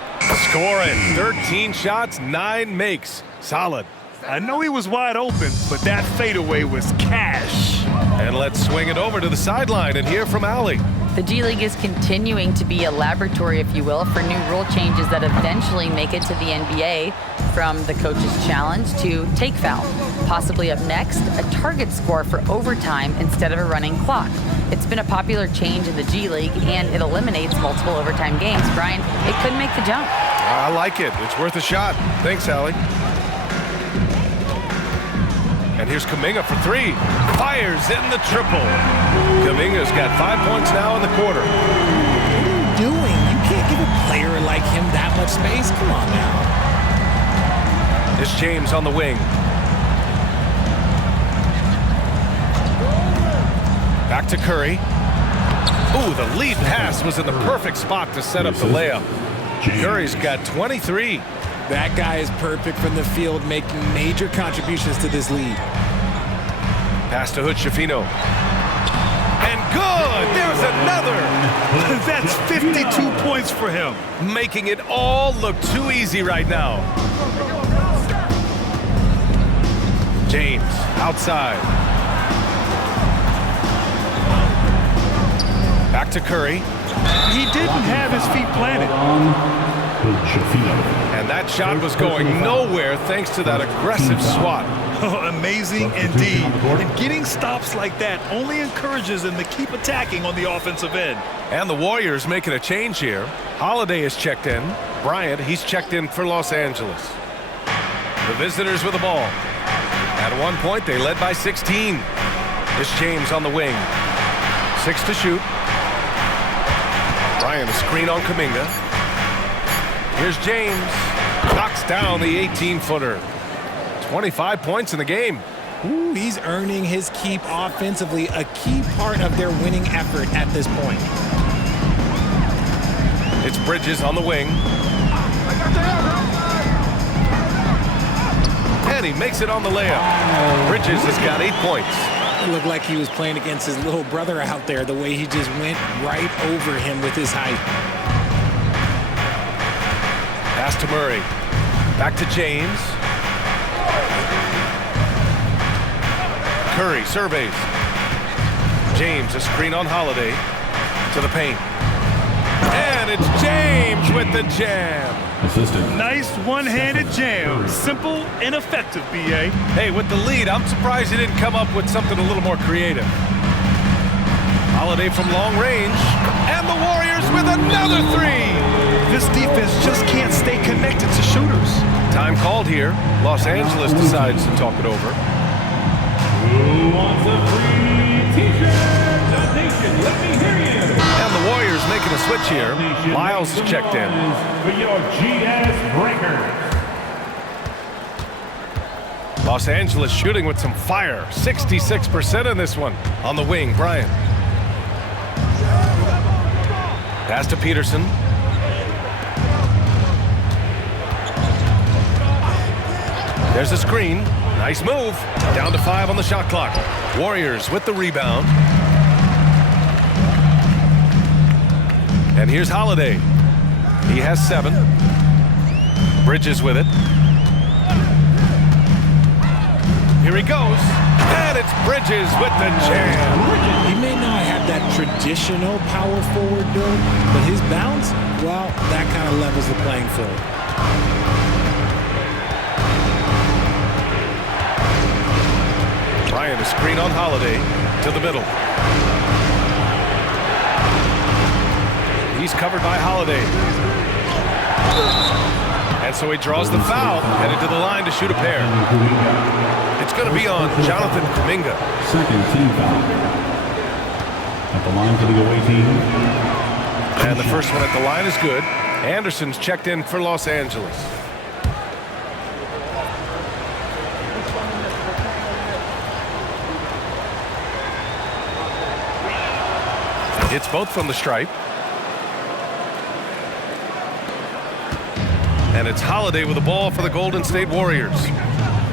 Scoring. 13 shots, 9 makes. Solid. I know he was wide open, but that fadeaway was cash. And let's swing it over to the sideline and hear from Allie. The G League is continuing to be a laboratory, if you will, for new rule changes that eventually make it to the NBA, from the coach's challenge to take foul. Possibly up next, a target score for overtime instead of a running clock. It's been a popular change in the G League, and it eliminates multiple overtime games. Brian, it could make the jump. I like it. It's worth a shot. Thanks, Allie. And here's Kuminga for 3. Fires in the triple. Kuminga's got 5 points now in the quarter. What are you doing? You can't give a player like him that much space. Come on now. It's James on the wing. Back to Curry. Ooh, the lead pass was in the perfect spot to set up the layup. Curry's got 23. That guy is perfect from the field, making major contributions to this lead. Pass to Hood-Schifino. And good! There's another! That's 52 points for him. Making it all look too easy right now. James, outside. Back to Curry. He didn't have his feet planted. And that shot was going nowhere thanks to that aggressive swat. Oh, amazing indeed. And getting stops like that only encourages them to keep attacking on the offensive end. And the Warriors making a change here. Holiday is checked in. Bryant, he's checked in for Los Angeles. The visitors with the ball. At one point, they led by 16. It's James on the wing. 6 to shoot. Bryant, a screen on Kuminga. Here's James. Knocks down the 18-footer. 25 points in the game. Ooh, he's earning his keep offensively, a key part of their winning effort at this point. It's Bridges on the wing. And he makes it on the layup. Bridges has got 8 points. It looked like he was playing against his little brother out there, the way he just went right over him with his height. Pass to Murray. Back to James. Curry surveys. James, a screen on Holiday. To the paint. And it's James with the jam. Assistant. Nice one-handed jam. Simple and effective, B.A. Hey, with the lead, I'm surprised he didn't come up with something a little more creative. Holiday from long range. And the Warriors with another three. This defense just can't stay connected to shooters. Time called here. Los Angeles decides to talk it over. Who wants a free t-shirt? Donation, let me hear you. And the Warriors making a switch here. Lyles checked in. For your GS Breakers. Los Angeles shooting with some fire. 66% in this one. On the wing, Bryant. Pass to Peterson. There's a screen. Nice move. Down to 5 on the shot clock. Warriors with the rebound. And here's Holiday. He has 7. Bridges with it. Here he goes. And it's Bridges with the jam. He may not have that traditional power forward build, but his bounce, well, that kind of levels the playing field. Bryant, a screen on Holiday to the middle. He's covered by Holiday. And so he draws the foul, headed to the line to shoot a pair. It's going to be on Jonathan Kuminga. Second team foul. At the line for the away team. And the first one at the line is good. Anderson's checked in for Los Angeles. It's both from the stripe. And it's Holiday with the ball for the Golden State Warriors.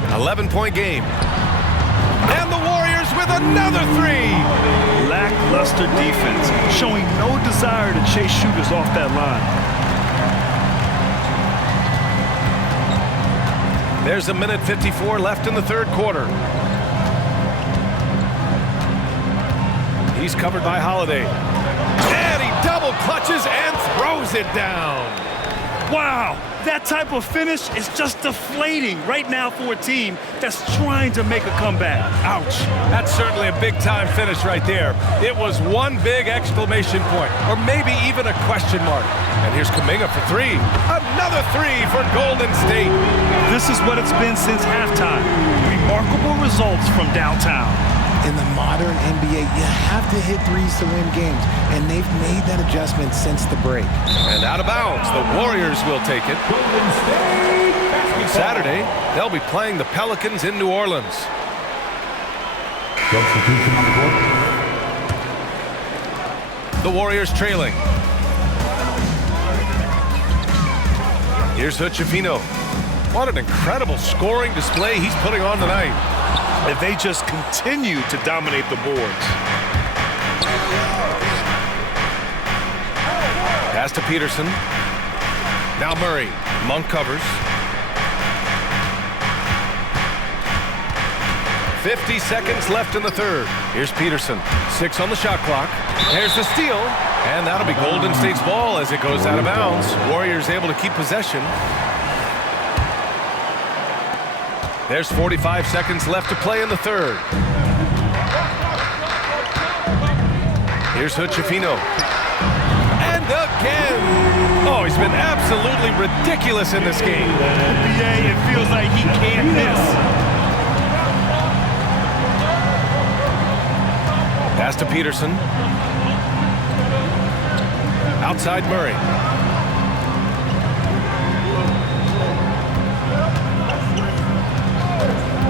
11-point game. And the Warriors with another three. Lackluster defense, showing no desire to chase shooters off that line. There's a minute 54 left in the third quarter. He's covered by Holiday. And he double clutches and throws it down. Wow, that type of finish is just deflating right now for a team that's trying to make a comeback. Ouch. That's certainly a big-time finish right there. It was one big exclamation point, or maybe even a question mark. And here's Kuminga for 3. Another 3 for Golden State. This is what it's been since halftime. Remarkable results from downtown. In the modern NBA, you have to hit threes to win games, and they've made that adjustment since the break. And out of bounds, the Warriors will take it. Saturday, they'll be playing the Pelicans in New Orleans. Substitution on the court. The Warriors trailing. Here's Hood-Schifino. What an incredible scoring display he's putting on tonight. And they just continue to dominate the boards. Pass to Peterson. Now Murray. Monk covers. 50 seconds left in the third. Here's Peterson. 6 on the shot clock. There's the steal. And that'll be Golden State's ball as it goes out of bounds. Warriors able to keep possession. There's 45 seconds left to play in the third. Here's Hood-Schifino. And again! Oh, he's been absolutely ridiculous in this game. NBA, it feels like he can't miss. Pass to Peterson. Outside Murray.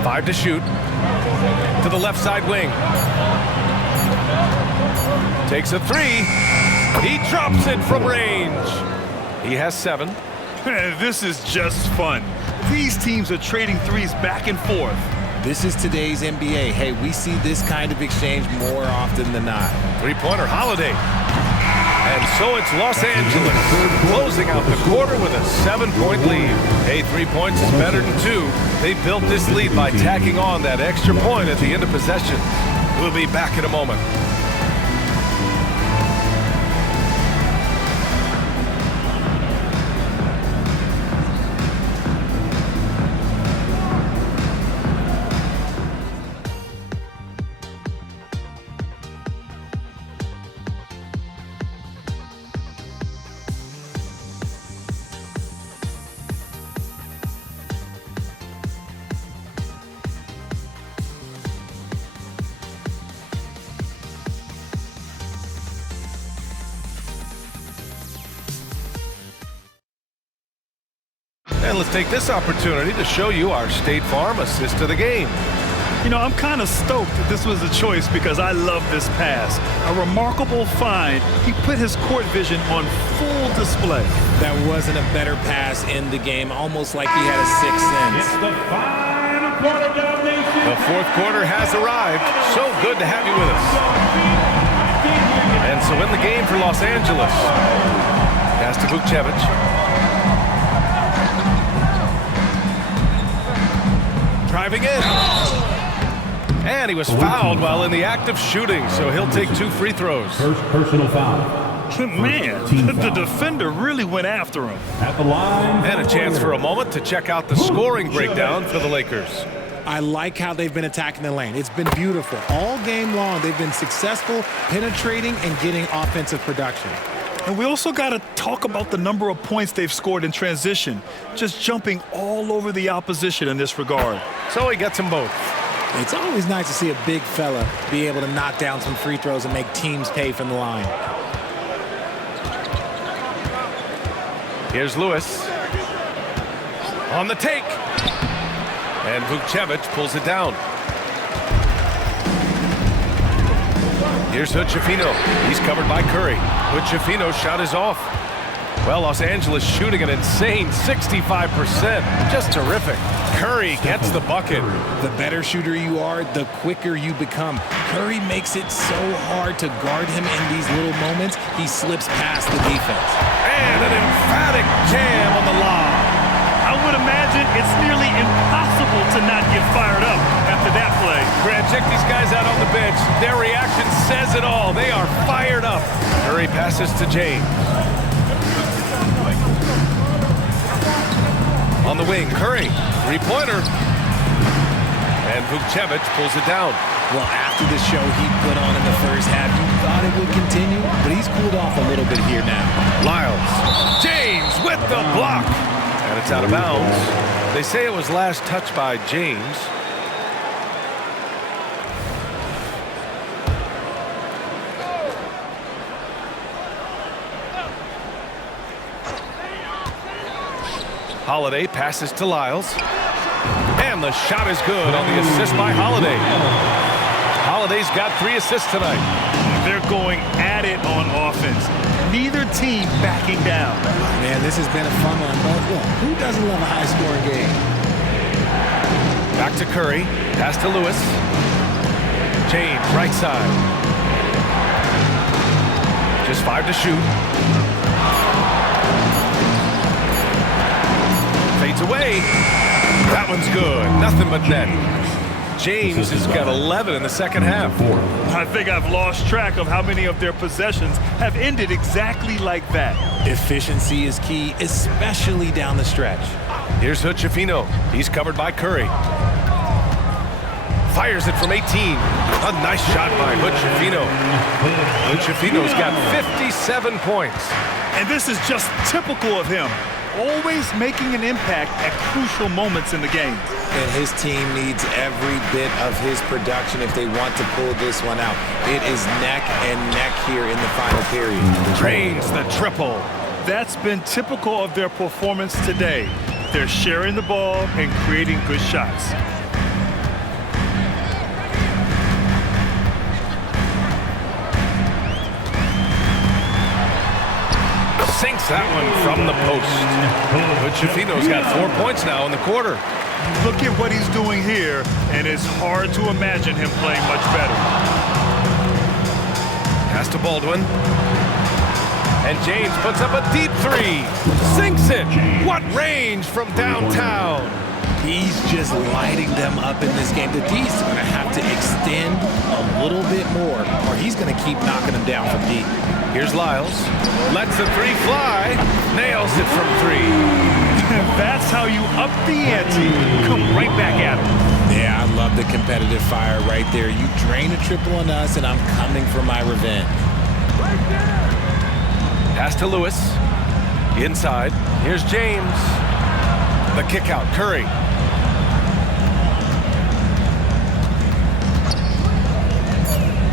Five to shoot. To the left side wing. Takes a 3. He drops it from range. He has 7. This is just fun. These teams are trading threes back and forth. This is today's NBA. Hey, we see this kind of exchange more often than not. Three-pointer, Holiday. And so it's Los Angeles closing out the quarter with a 7-point lead. Hey, 3 points is better than 2. They built this lead by tacking on that extra point at the end of possession. We'll be back in a moment. And let's take this opportunity to show you our State Farm assist of the game. You know, I'm kind of stoked that this was a choice because I love this pass. A remarkable find. He put his court vision on full display. That wasn't a better pass in the game, almost like he had a sixth sense. It's the final quarter domination. The fourth quarter has arrived. So good to have you with us. And so in the game for Los Angeles. Pass to Vukcevic. Driving in. And he was fouled while in the act of shooting, so he'll take 2 free throws. First personal foul. Man, the defender really went after him. At the line. And a chance for a moment to check out the scoring breakdown for the Lakers. I like how they've been attacking the lane. It's been beautiful. All game long, they've been successful penetrating and getting offensive production. And we also got to talk about the number of points they've scored in transition, just jumping all over the opposition in this regard. So he gets them both. It's always nice to see a big fella be able to knock down some free throws and make teams pay from the line. Here's Lewis. On the take. And Vukcevic pulls it down. Here's Hood-Schifino. He's covered by Curry. Hood-Schifino's shot is off. Well, Los Angeles shooting an insane 65%. Just terrific. Curry gets the bucket. The better shooter you are, the quicker you become. Curry makes it so hard to guard him in these little moments. He slips past the defense. And an emphatic jam on the lob. I would imagine it's nearly impossible to not get fired up after that play. Grant, check these guys out on the bench. Their reaction says it all. They are fired up. Curry passes to James. On the wing, Curry, 3-pointer. And Vukcevic pulls it down. Well, after the show he put on in the first half, you thought it would continue, but he's cooled off a little bit here now. Lyles. James with the block. And it's out of bounds. They say it was last touched by James. Holiday passes to Lyles. And the shot is good on the assist by Holiday. Holiday's got 3 assists tonight. They're going at it on offense. Neither team backing down. Man, this has been a fun one. But look, who doesn't love a high-scoring game? Back to Curry. Pass to Lewis. James, right side. Just 5 to shoot. Fades away. That one's good. Nothing but net. James has got 11 in the second half. I think I've lost track of how many of their possessions have ended exactly like that. Efficiency is key, especially down the stretch. Here's Hood-Schifino. He's covered by Curry. Fires it from 18. A nice shot by Hood-Schifino. Hood-Schifino's got 57 points. And this is just typical of him. Always making an impact at crucial moments in the game. And his team needs every bit of his production if they want to pull this one out. It is neck and neck here in the final period. Drains the triple. That's been typical of their performance today. They're sharing the ball and creating good shots. Sinks that one from the post. Hood-Schifino's got 4 points now in the quarter. Look at what he's doing here, and it's hard to imagine him playing much better. Pass to Baldwin. And James puts up a deep three. Sinks it. What range from downtown. He's just lighting them up in this game. The D's are going to have to extend a little bit more, or he's going to keep knocking them down from deep. Here's Lyles. Lets the three fly. Nails it from three. That's how you up the ante. Come right back at him. Yeah, I love the competitive fire right there. You drain a triple on us, and I'm coming for my revenge. Pass to Lewis. Inside. Here's James. The kick out. Curry.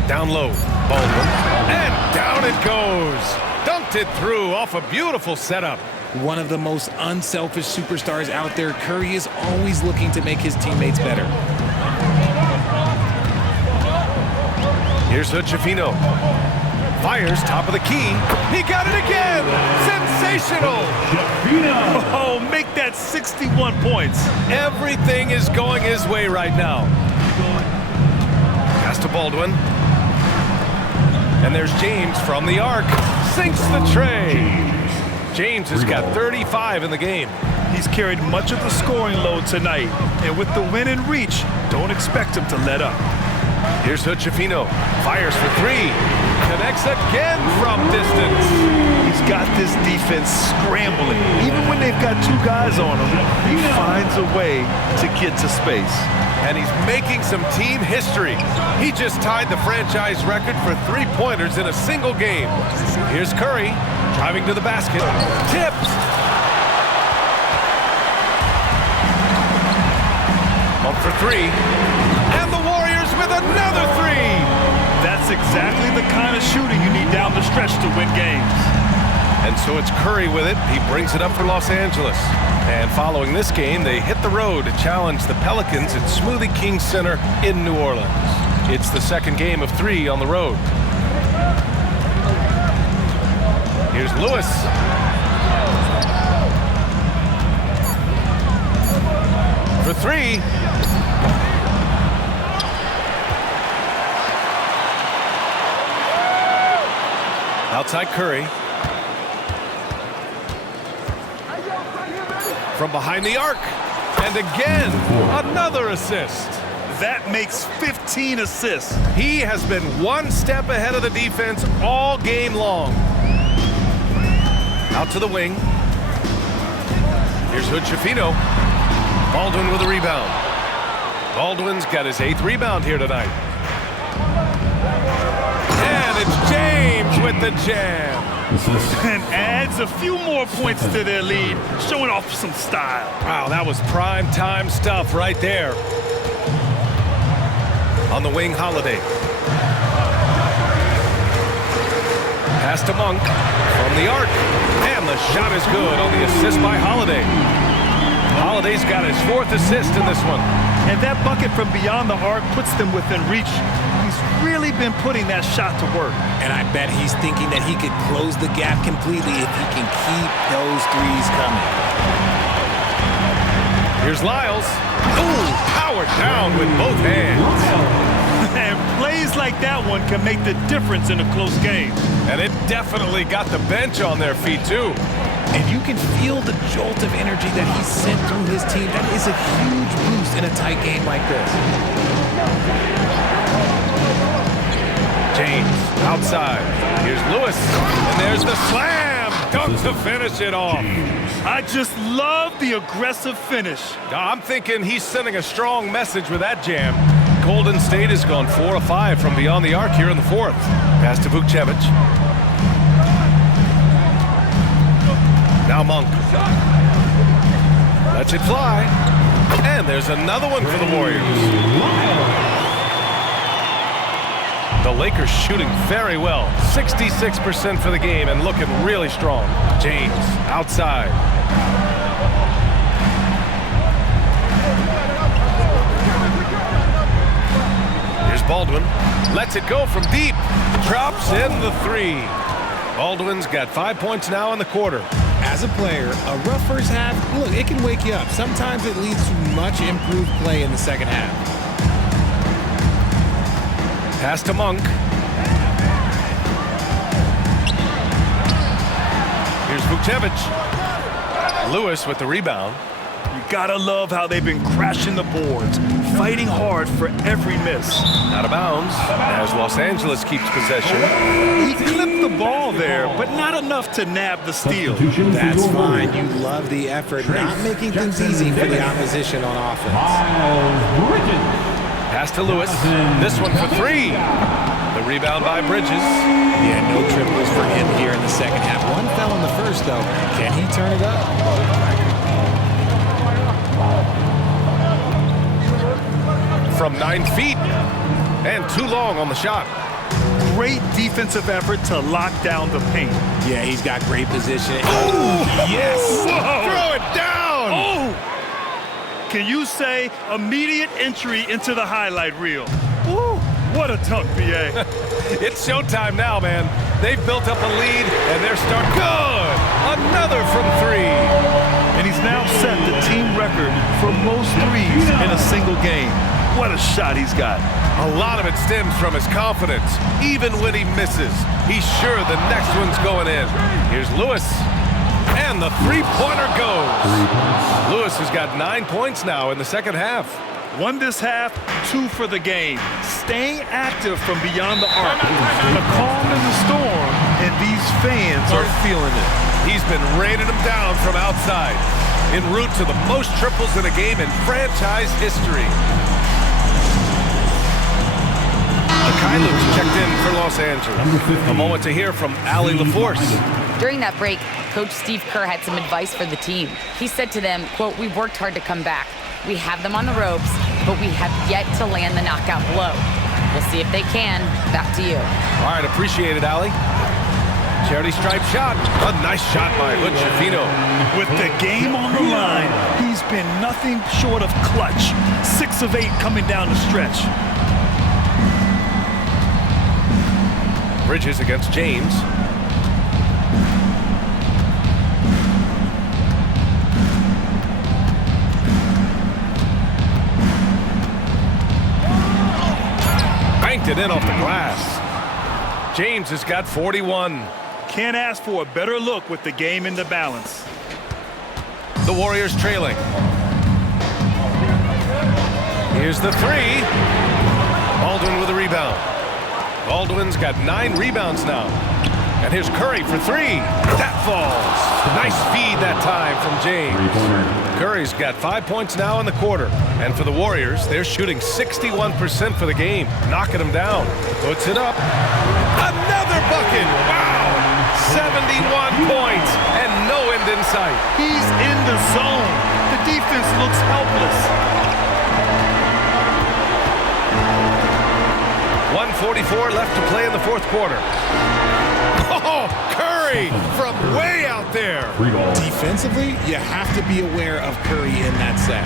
Down low. Baldwin. And down it goes. Dunked it through off a beautiful setup. One of the most unselfish superstars out there. Curry is always looking to make his teammates better. Here's Hood-Schifino. Fires top of the key. He got it again. Sensational. Oh, make that 61 points. Everything is going his way right now. Pass to Baldwin. And there's James from the arc. Sinks the tray. James has got 35 in the game. He's carried much of the scoring load tonight. And with the win in reach, don't expect him to let up. Here's Hood-Schifino. Fires for three. Connects again from distance. He's got this defense scrambling. Even when they've got two guys on him, he finds a way to get to space. And he's making some team history. He just tied the franchise record for three-pointers in a single game. Here's Curry, driving to the basket. Tipped. Up for three. And the Warriors with another three. That's exactly the kind of shooting you need down the stretch to win games. And so it's Curry with it. He brings it up for Los Angeles. And following this game, they hit the road to challenge the Pelicans at Smoothie King Center in New Orleans. It's the second game of three on the road. Here's Lewis. For three. Outside Curry. From behind the arc. And again, another assist. That makes 15 assists. He has been one step ahead of the defense all game long. Out to the wing. Here's Hood-Schifino. Baldwin with a rebound. Baldwin's got his 8th rebound here tonight. And it's James with the jam. And adds a few more points to their lead, showing off some style. Wow, that was prime time stuff right there. On the wing, Holiday. Pass to Monk from the arc. And the shot is good on the assist by Holiday. Holiday's got his 4th assist in this one. And that bucket from beyond the arc puts them within reach. He's really been putting that shot to work. And I bet he's thinking that he could close the gap completely if he can keep those threes coming. Here's Lyles. Ooh, powered down with both hands. And plays like that one can make the difference in a close game. And it definitely got the bench on their feet, too. And you can feel the jolt of energy that he sent through his team. That is a huge boost in a tight game like this. James outside. Here's Lewis. And there's the slam. Dunk to finish it off. I just love the aggressive finish. I'm thinking he's sending a strong message with that jam. Golden State has gone 4 of 5 from beyond the arc here in the 4th. Pass to Vukcevic. Now Monk. Lets it fly. And there's another one for the Warriors. The Lakers shooting very well. 66% for the game and looking really strong. James outside. Here's Baldwin. Lets it go from deep. Drops in the three. Baldwin's got 5 points now in the quarter. As a player, a rough first half, look, it can wake you up. Sometimes it leads to much improved play in the second half. Pass to Monk. Vukcevic. Lewis with the rebound. You gotta love how they've been crashing the boards, fighting hard for every miss. Out of bounds as Los Angeles keeps possession. He clipped the ball there, but not enough to nab the steal. That's fine. You love the effort, not making things easy for the opposition on offense. Pass to Lewis. This one for three. The rebound by Bridges. Yeah, no triples for him here in the second half. One fell in the first, though. Can he turn it up? From 9 feet. And too long on the shot. Great defensive effort to lock down the paint. Yeah, he's got great position. Oh, Yes. Whoa. Throw it down. Oh! Can you say immediate entry into the highlight reel? Woo, what a dunk, BA. It's showtime now, man. They've built up a lead, and they're starting good. Another from three. And he's now set the team record for most threes in a single game. What a shot he's got. A lot of it stems from his confidence. Even when he misses, he's sure the next one's going in. Here's Lewis. And the three-pointer goes. Lewis has got 9 points now in the second half. One this half, 2 for the game. Staying active from beyond the arc. The calm in the storm, and these fans are feeling it. He's been raining them down from outside. En route to the most triples in a game in franchise history. Kylo checked in for Los Angeles. A moment to hear from Allie LaForce. During that break, Coach Steve Kerr had some advice for the team. He said to them, quote, "We've worked hard to come back. We have them on the ropes, but we have yet to land the knockout blow. We'll see if they can. Back to you." All right, appreciate it, Allie. Charity stripe shot. A nice shot by Hood Schifino. With the game on the line, he's been nothing short of clutch. 6 of 8 coming down the stretch. Bridges against James. Banked it in off the glass. James has got 41. Can't ask for a better look with the game in the balance. The Warriors trailing. Here's the three. Baldwin with a rebound. Baldwin's got 9 rebounds now. And here's Curry for 3. That falls. Nice feed that time from James. Curry's got 5 points now in the quarter. And for the Warriors, they're shooting 61% for the game. Knocking them down. Puts it up. Another bucket. Wow. 71 points and no end in sight. He's in the zone. The defense looks helpless. 1:44 left to play in the fourth quarter. Oh, Curry from way out there. Defensively, you have to be aware of Curry in that set.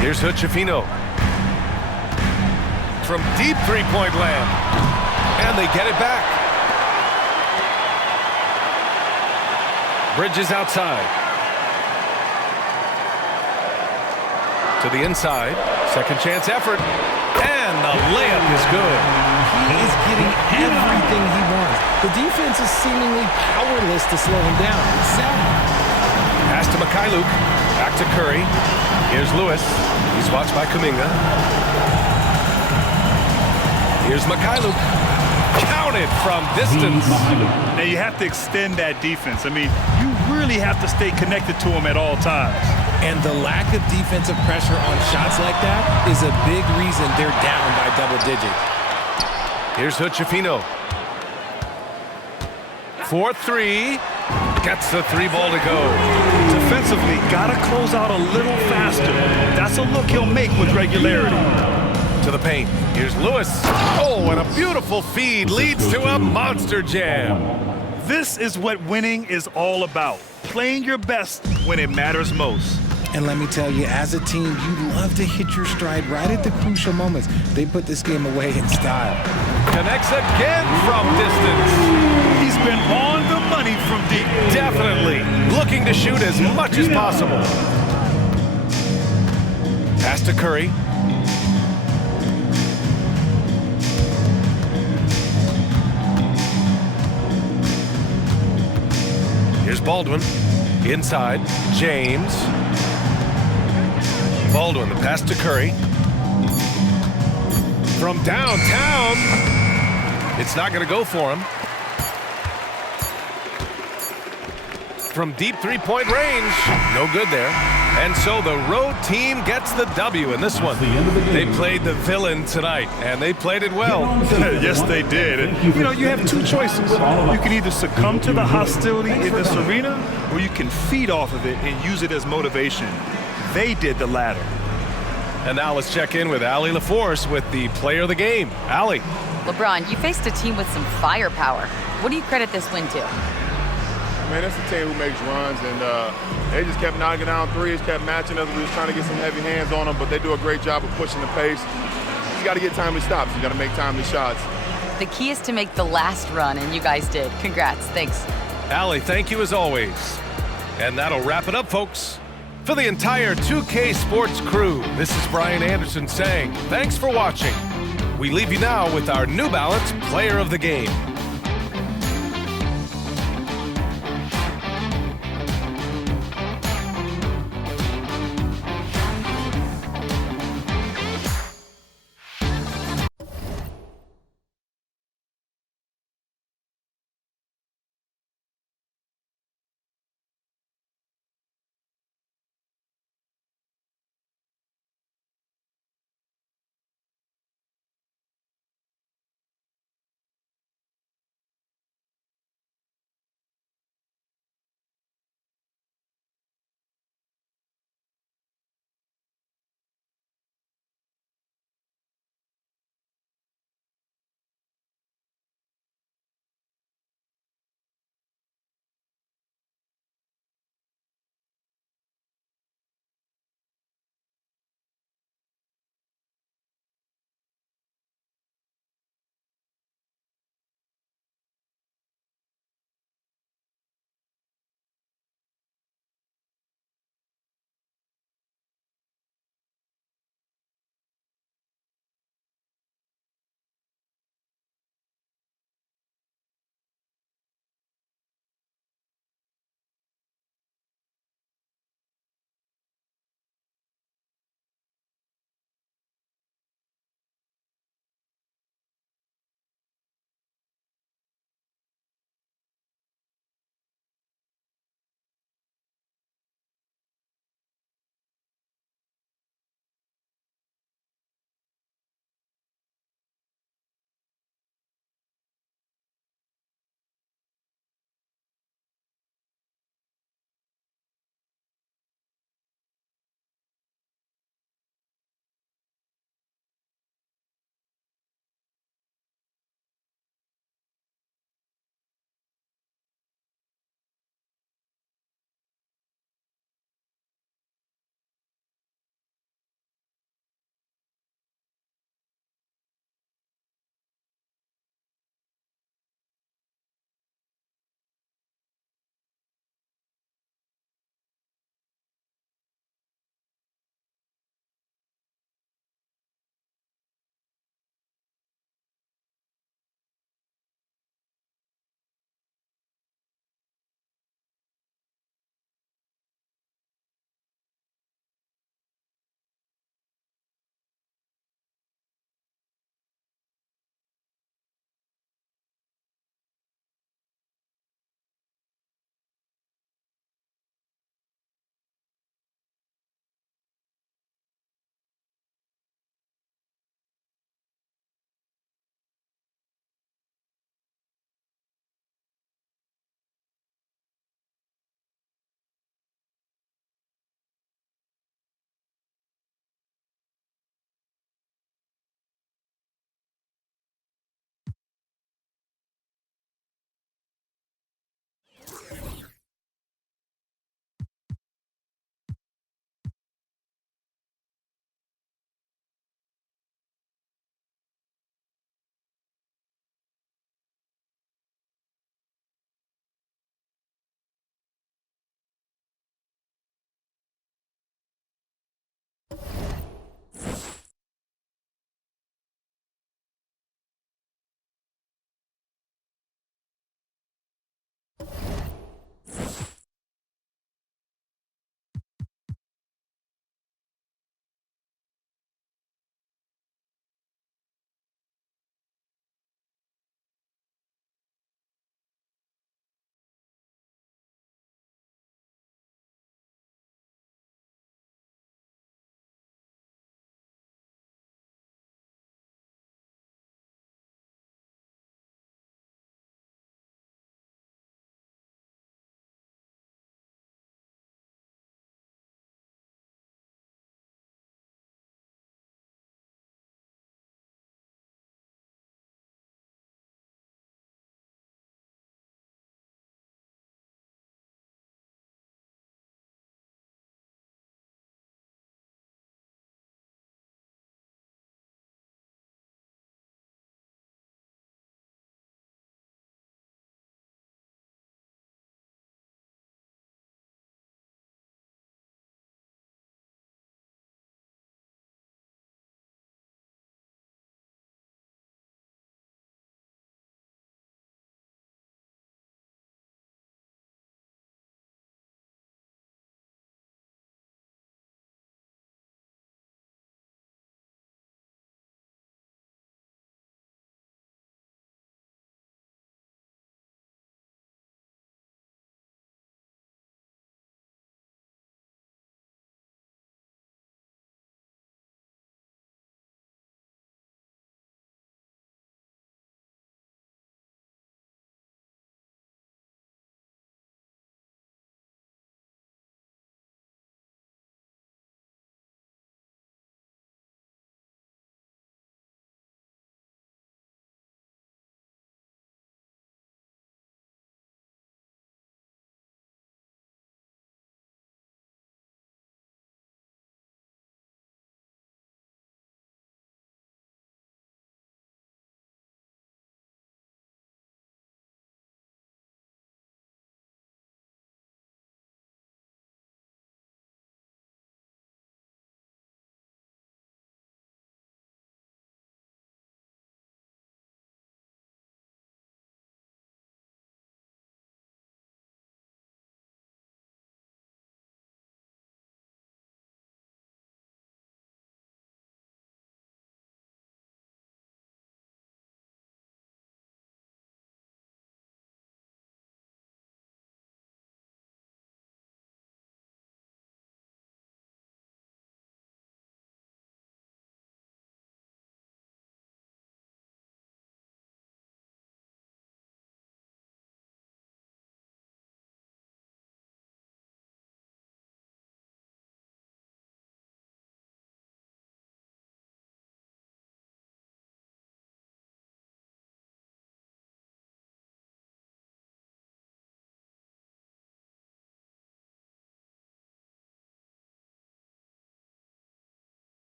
Here's Hood Schifino. From deep three-point land. And they get it back. Bridges outside. To the inside. Second chance effort. And the layup is good. He is getting everything he wants. The defense is seemingly powerless to slow him down. It's sad. Pass to Mikhailuk. Back to Curry. Here's Lewis. He's watched by Kuminga. Here's Mikhailuk. Counted from distance. Now you have to extend that defense. I mean, you really have to stay connected to him at all times. And the lack of defensive pressure on shots like that is a big reason they're down by double digits. Here's Hood Schifino. 4-3. Gets the 3-ball to go. Defensively, gotta close out a little faster. That's a look he'll make with regularity. To the paint. Here's Lewis. Oh, and a beautiful feed leads to a monster jam. This is what winning is all about. Playing your best when it matters most. And let me tell you, as a team, you love to hit your stride right at the crucial moments. They put this game away in style. Connects again from distance. He's been on the money from deep. Definitely looking to shoot as much as possible. Pass to Curry. Here's Baldwin. Inside, James. Baldwin, the pass to Curry. From downtown, it's not going to go for him. From deep three-point range, no good there. And so the road team gets the W in this one. They played the villain tonight, and they played it well. Yes, they did. And, you have two choices. You can either succumb to the hostility in this arena, or you can feed off of it and use it as motivation. They did the latter. And now let's check in with Allie LaForce with the player of the game. Allie. LeBron, you faced a team with some firepower. What do you credit this win to? Man, it's a team who makes runs, and they just kept knocking down threes, kept matching us. We was trying to get some heavy hands on them, but they do a great job of pushing the pace. You got to get timely stops. You got to make timely shots. The key is to make the last run, and you guys did. Congrats. Thanks. Allie, thank you as always. And that'll wrap it up, folks. For the entire 2K Sports crew, this is Brian Anderson saying thanks for watching. We leave you now with our New Balance Player of the Game.